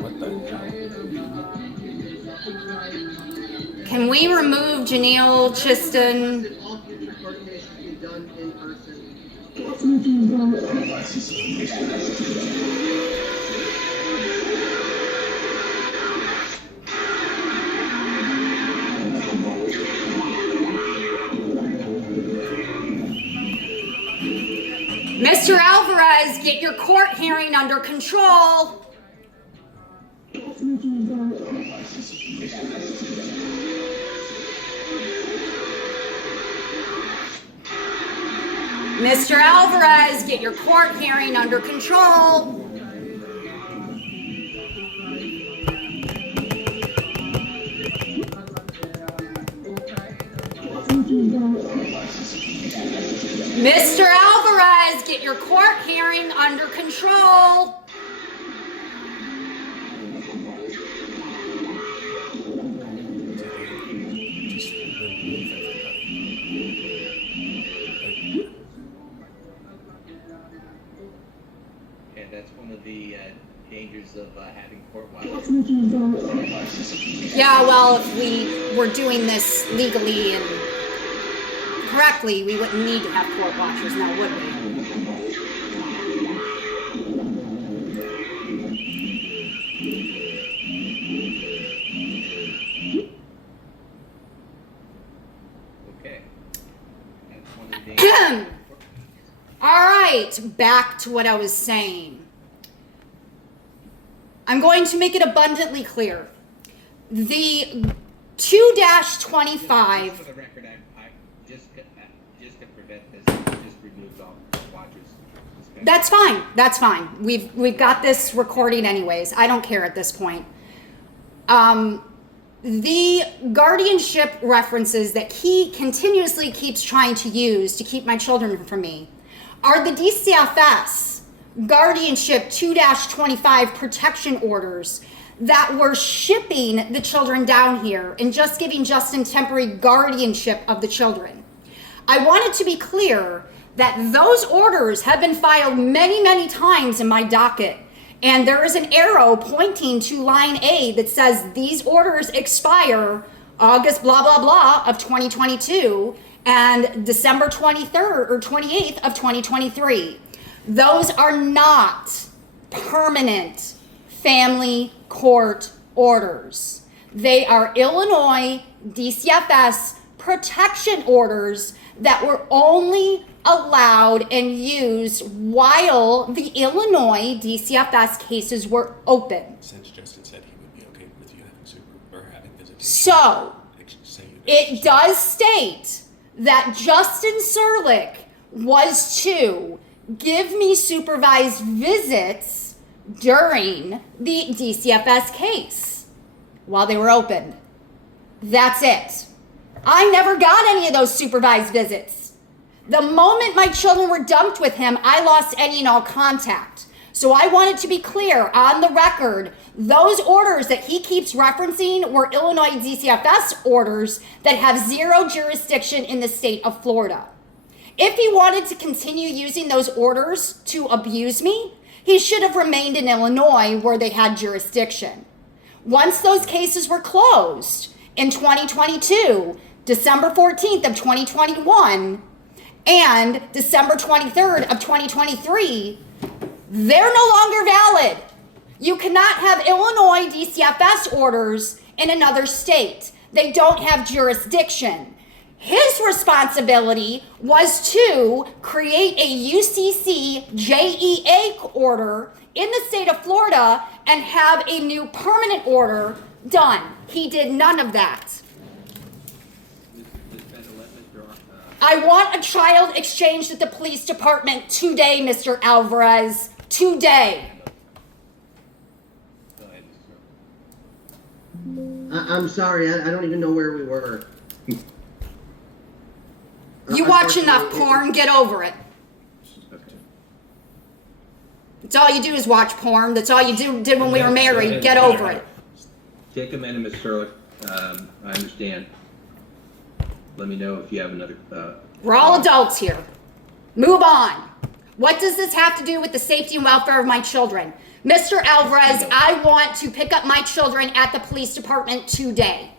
What the hell? Can we remove Janelle Chiston? All future court cases be done in person. Mr. Alvarez, get your court hearing under control. Mr. Alvarez, get your court hearing under control. Mr. Alvarez, get your court hearing under control. And that's one of the dangers of having court watchers. Yeah, well, if we were doing this legally and correctly, we wouldn't need to have court watchers now, would we? right, back to what I was saying. I'm going to make it abundantly clear. The 2-25. For the record, I just to prevent this, just removed all watches. That's fine. That's fine. We've got this recording anyways. I don't care at this point. The guardianship references that he continuously keeps trying to use to keep my children from me are the DCFS guardianship 2-25 protection orders that were shipping the children down here and just giving Justin temporary guardianship of the children. I wanted to be clear that those orders have been filed many, many times in my docket. And there is an arrow pointing to line A that says these orders expire August blah, blah, blah of 2022 and December 23rd or 28th of 2023. Those are not permanent family court orders. They are Illinois DCFS protection orders that were only allowed and used while the Illinois DCFS cases were open. Since Justin said he would be okay with you having visitation. So, it does state that Justin Serlick was to give me supervised visits during the DCFS case while they were open. That's it. I never got any of those supervised visits. The moment my children were dumped with him, I lost any and all contact. So I wanted to be clear on the record, those orders that he keeps referencing were Illinois DCFS orders that have zero jurisdiction in the state of Florida. If he wanted to continue using those orders to abuse me, he should have remained in Illinois where they had jurisdiction. Once those cases were closed in 2022, December 14th of 2021, and December 23rd of 2023, they're no longer valid. You cannot have Illinois DCFS orders in another state. They don't have jurisdiction. His responsibility was to create a UCC JEA order in the state of Florida and have a new permanent order done. He did none of that. I want a child exchanged at the police department today, Mr. Alvarez. Today. Go ahead, I'm sorry, I don't even know where we were. You watch enough porn, get over it. Okay. That's all you do is watch porn. That's all you did when we were married. Get over it. Take a minute, Ms. Serlick. I understand. Let me know if you have another. We're all adults here. Move on. What does this have to do with the safety and welfare of my children? Mr. Alvarez, I want to pick up my children at the police department today.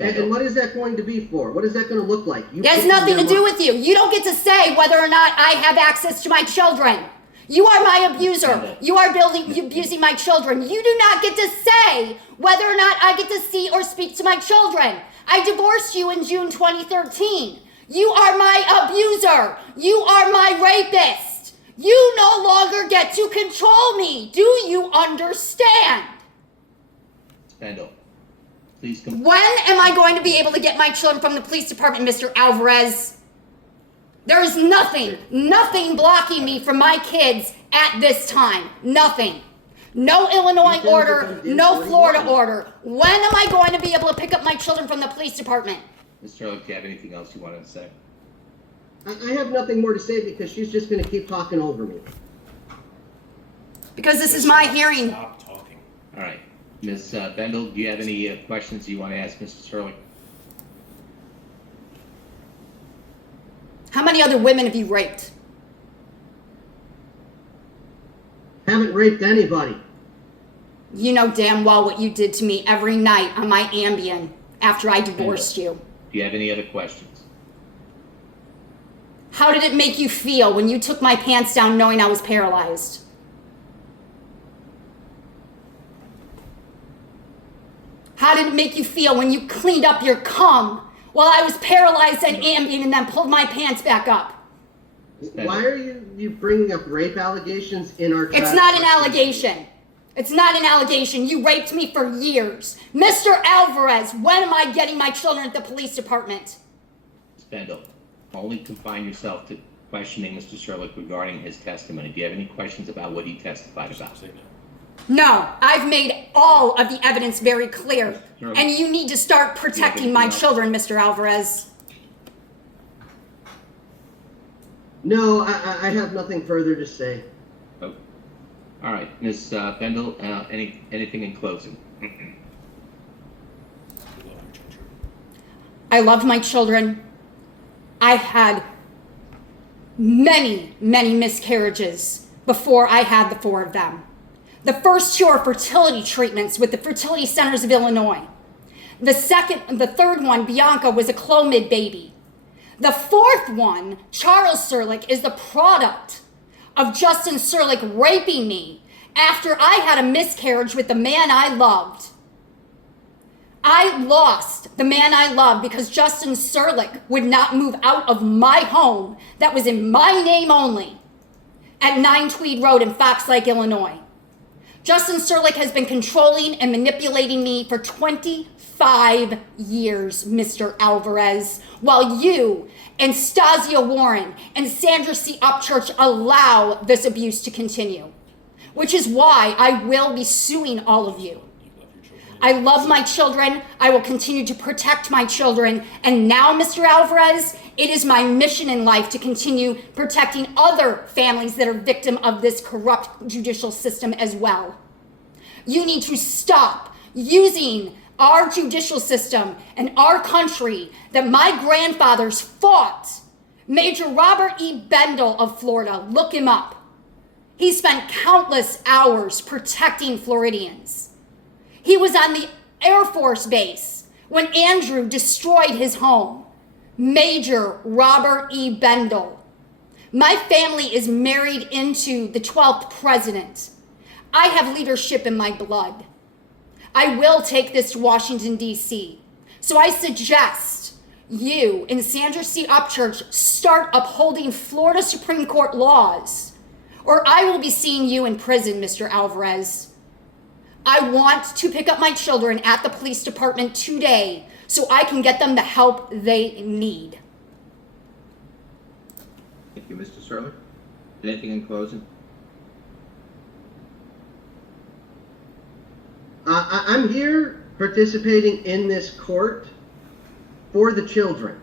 And what is that going to be for? What is that going to look like? It has nothing to do with you. You don't get to say whether or not I have access to my children. You are my abuser. You are abusing my children. You do not get to say whether or not I get to see or speak to my children. I divorced you in June 2013. You are my abuser. You are my rapist. You no longer get to control me. Do you understand? Spandel, please come. When am I going to be able to get my children from the police department, Mr. Alvarez? There is nothing blocking me from my kids at this time. Nothing. No Illinois order, no Florida order. When am I going to be able to pick up my children from the police department? Mr. Serlick, do you have anything else you wanted to say? I have nothing more to say because she's just going to keep talking over me. Because this is my hearing. Stop talking. All right. Ms. Bendel, do you have any questions you want to ask Mr. Serlick? How many other women have you raped? Haven't raped anybody. You know damn well what you did to me every night on my Ambien after I divorced you. Do you have any other questions? How did it make you feel when you took my pants down knowing I was paralyzed? How did it make you feel when you cleaned up your cum while I was paralyzed on Ambien and then pulled my pants back up? Why are you you bringing up rape allegations in our It's not an allegation. It's not an allegation. You raped me for years. Mr. Alvarez, when am I getting my children at the police department? Ms. Bendel, only confine yourself to questioning Mr. Serlick regarding his testimony. Do you have any questions about what he testified about? Say no. No, I've made all of the evidence very clear. Sure. And you need to start protecting my children, Mr. Alvarez. No, I have nothing further to say. Oh. All right, Ms. Bendel, anything in closing? We love your children. I love my children. I had many, many miscarriages before I had the 4 of them. The first 2 are fertility treatments with the Fertility Centers of Illinois. The third one, Bianca, was a Clomid baby. The 4th one, Charles Serlick, is the product of Justin Serlick raping me after I had a miscarriage with the man I loved. I lost the man I loved because Justin Serlick would not move out of my home that was in my name only at 9 Tweed Road in Fox Lake, Illinois. Justin Serlick has been controlling and manipulating me for 25 years, Mr. Alvarez, while you and Stasia Warren and Sandra C. Upchurch allow this abuse to continue, which is why I will be suing all of you. I love my children. I will continue to protect my children. And now, Mr. Alvarez, it is my mission in life to continue protecting other families that are victim of this corrupt judicial system as well. You need to stop using our judicial system and our country that my grandfathers fought. Major Robert E. Bendel of Florida, look him up. He spent countless hours protecting Floridians. He was on the Air Force Base when Andrew destroyed his home. Major Robert E. Bendel. My family is married into the 12th president. I have leadership in my blood. I will take this to Washington, D.C. So I suggest you and Sandra C. Upchurch start upholding Florida Supreme Court laws, or I will be seeing you in prison, Mr. Alvarez. I want to pick up my children at the police department today so I can get them the help they need. Thank you, Mr. Serlick. Anything in closing? I'm here participating in this court for the children.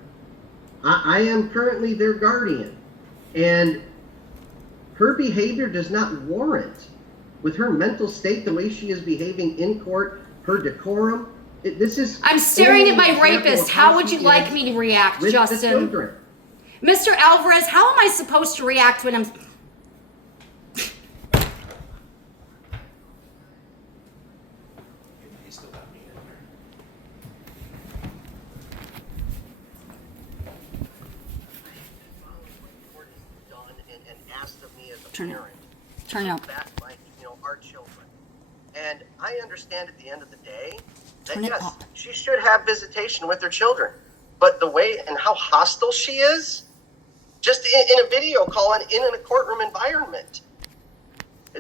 I am currently their guardian, and her behavior does not warrant, with her mental state, the way she is behaving in court, her decorum. This is. I'm staring at my only an example rapist. of How would she you like is me to react, with the Justin? children. Mr. Alvarez, how am I supposed to react when I'm... He still got me in there. And asked of me as a Turn it. parent. Turn it up. Back my, our children. And I understand at the end of the day that Turn it yes, up. she should have visitation with her children. But the way and how hostile she is, just in a video call and in a courtroom environment.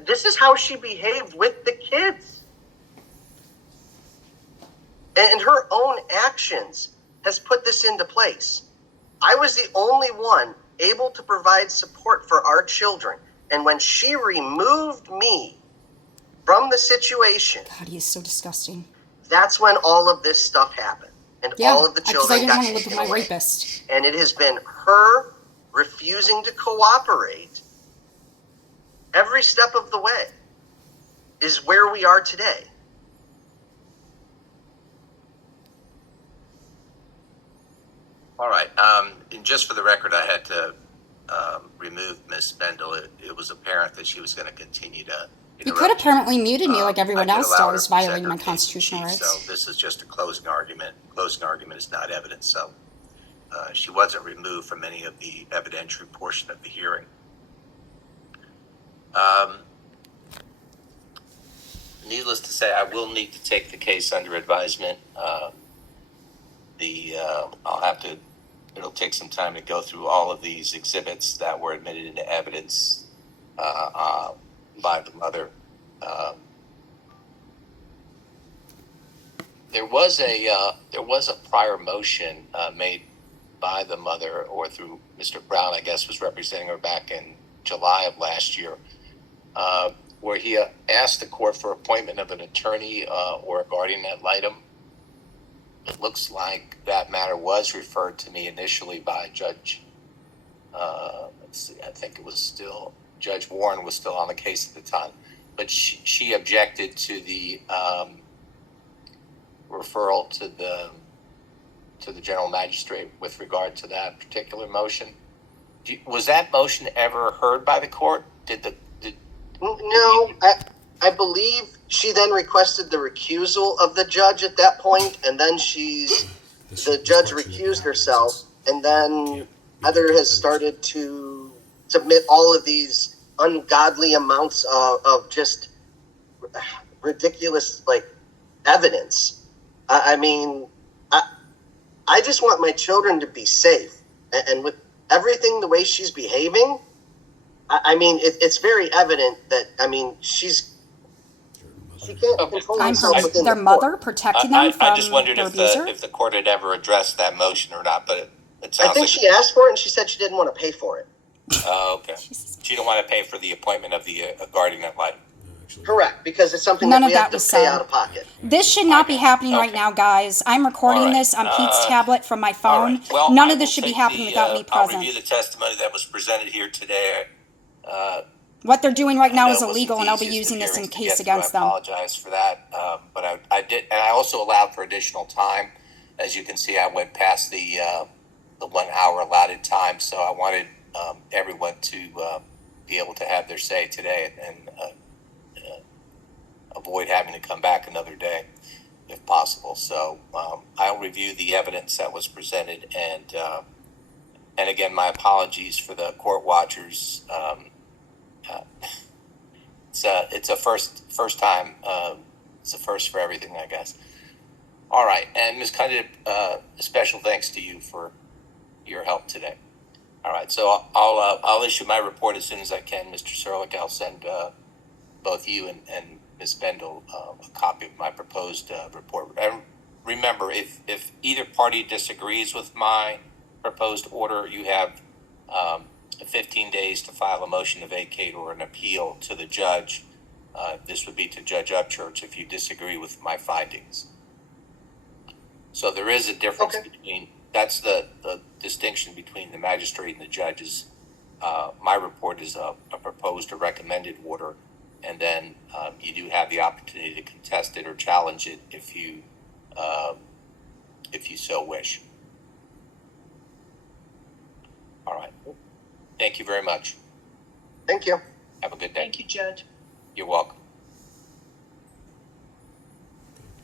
This is how she behaved with the kids. And her own actions has put this into place. I was the only one able to provide support for our children. And when she removed me from the situation, God, he is so disgusting. that's when all of this stuff happened. And all of the because children I didn't got want to live with taken my away. rapist. And it has been her refusing to cooperate every step of the way is where we are today. All right. And just for the record, I had to remove Miss Bendel. It was apparent that she was going to continue to. You could have apparently muted me like everyone I did else allow her does, to present violating her my case in constitutional chief, rights. So this is just a closing argument. Closing argument is not evidence. So she wasn't removed from any of the evidentiary portion of the hearing. Needless to say, I will need to take the case under advisement. I'll have to it'll take some time to go through all of these exhibits that were admitted into evidence by the mother. There was a prior motion made by the mother, or through Mr. Brown, I guess, was representing her back in July of last year, where he asked the court for appointment of an attorney or a guardian ad litem. It looks like that matter was referred to me initially by Judge, let's see, I think it was still, Judge Warren was still on the case at the time, but she objected to the referral to the General Magistrate with regard to that particular motion. Was that motion ever heard by the court? No, I believe she then requested the recusal of the judge at that point, and then the judge recused herself, and then Heather has started to submit all of these ungodly amounts of just ridiculous, like, evidence. I mean, I just want my children to be safe, and with everything the way she's behaving, I mean, it's very evident that, I mean, she can't control I'm herself within their the mother, court. protecting them from I just wondered their if abuser. the court had ever addressed that motion or not, but it sounds I think like she asked for it, and she said she didn't want to pay for it. Oh, okay. She don't want to pay for the appointment of the guardian ad litem. Correct, because it's something None that of we that have to was pay said. out of pocket. This should not be happening right Okay. now, guys. I'm recording All right. this on Pete's tablet from my All phone. right. Well, None I of this will should be take happening without me I'll present. review the testimony that was presented here today. What they're doing right I now know is it wasn't illegal, the and I'll be easiest using of this in hearings to case get through. against them. I apologize for that, but I did, and I also allowed for additional time. As you can see, I went past the 1 hour allotted time, so I wanted everyone to be able to have their say today and avoid having to come back another day, if possible. So I'll review the evidence that was presented, and again, my apologies for the court watchers. It's a first time. It's a first for everything, I guess. All right, and Ms. Cundiff, a special thanks to you for your help today. All right, so I'll issue my report as soon as I can, Mr. Serlick. I'll send both you and Ms. Bendel a copy of my proposed report. And remember, if either party disagrees with my proposed order, you have 15 days to file a motion to vacate or an appeal to the judge. This would be to Judge Upchurch if you disagree with my findings. So there is a difference between, that's the distinction between the magistrate and the judges. My report is a proposed or recommended order, and then you do have the opportunity to contest it or challenge it if you so wish. All right. Thank you very much. Thank you. Have a good day. Thank you, Judge. You're welcome.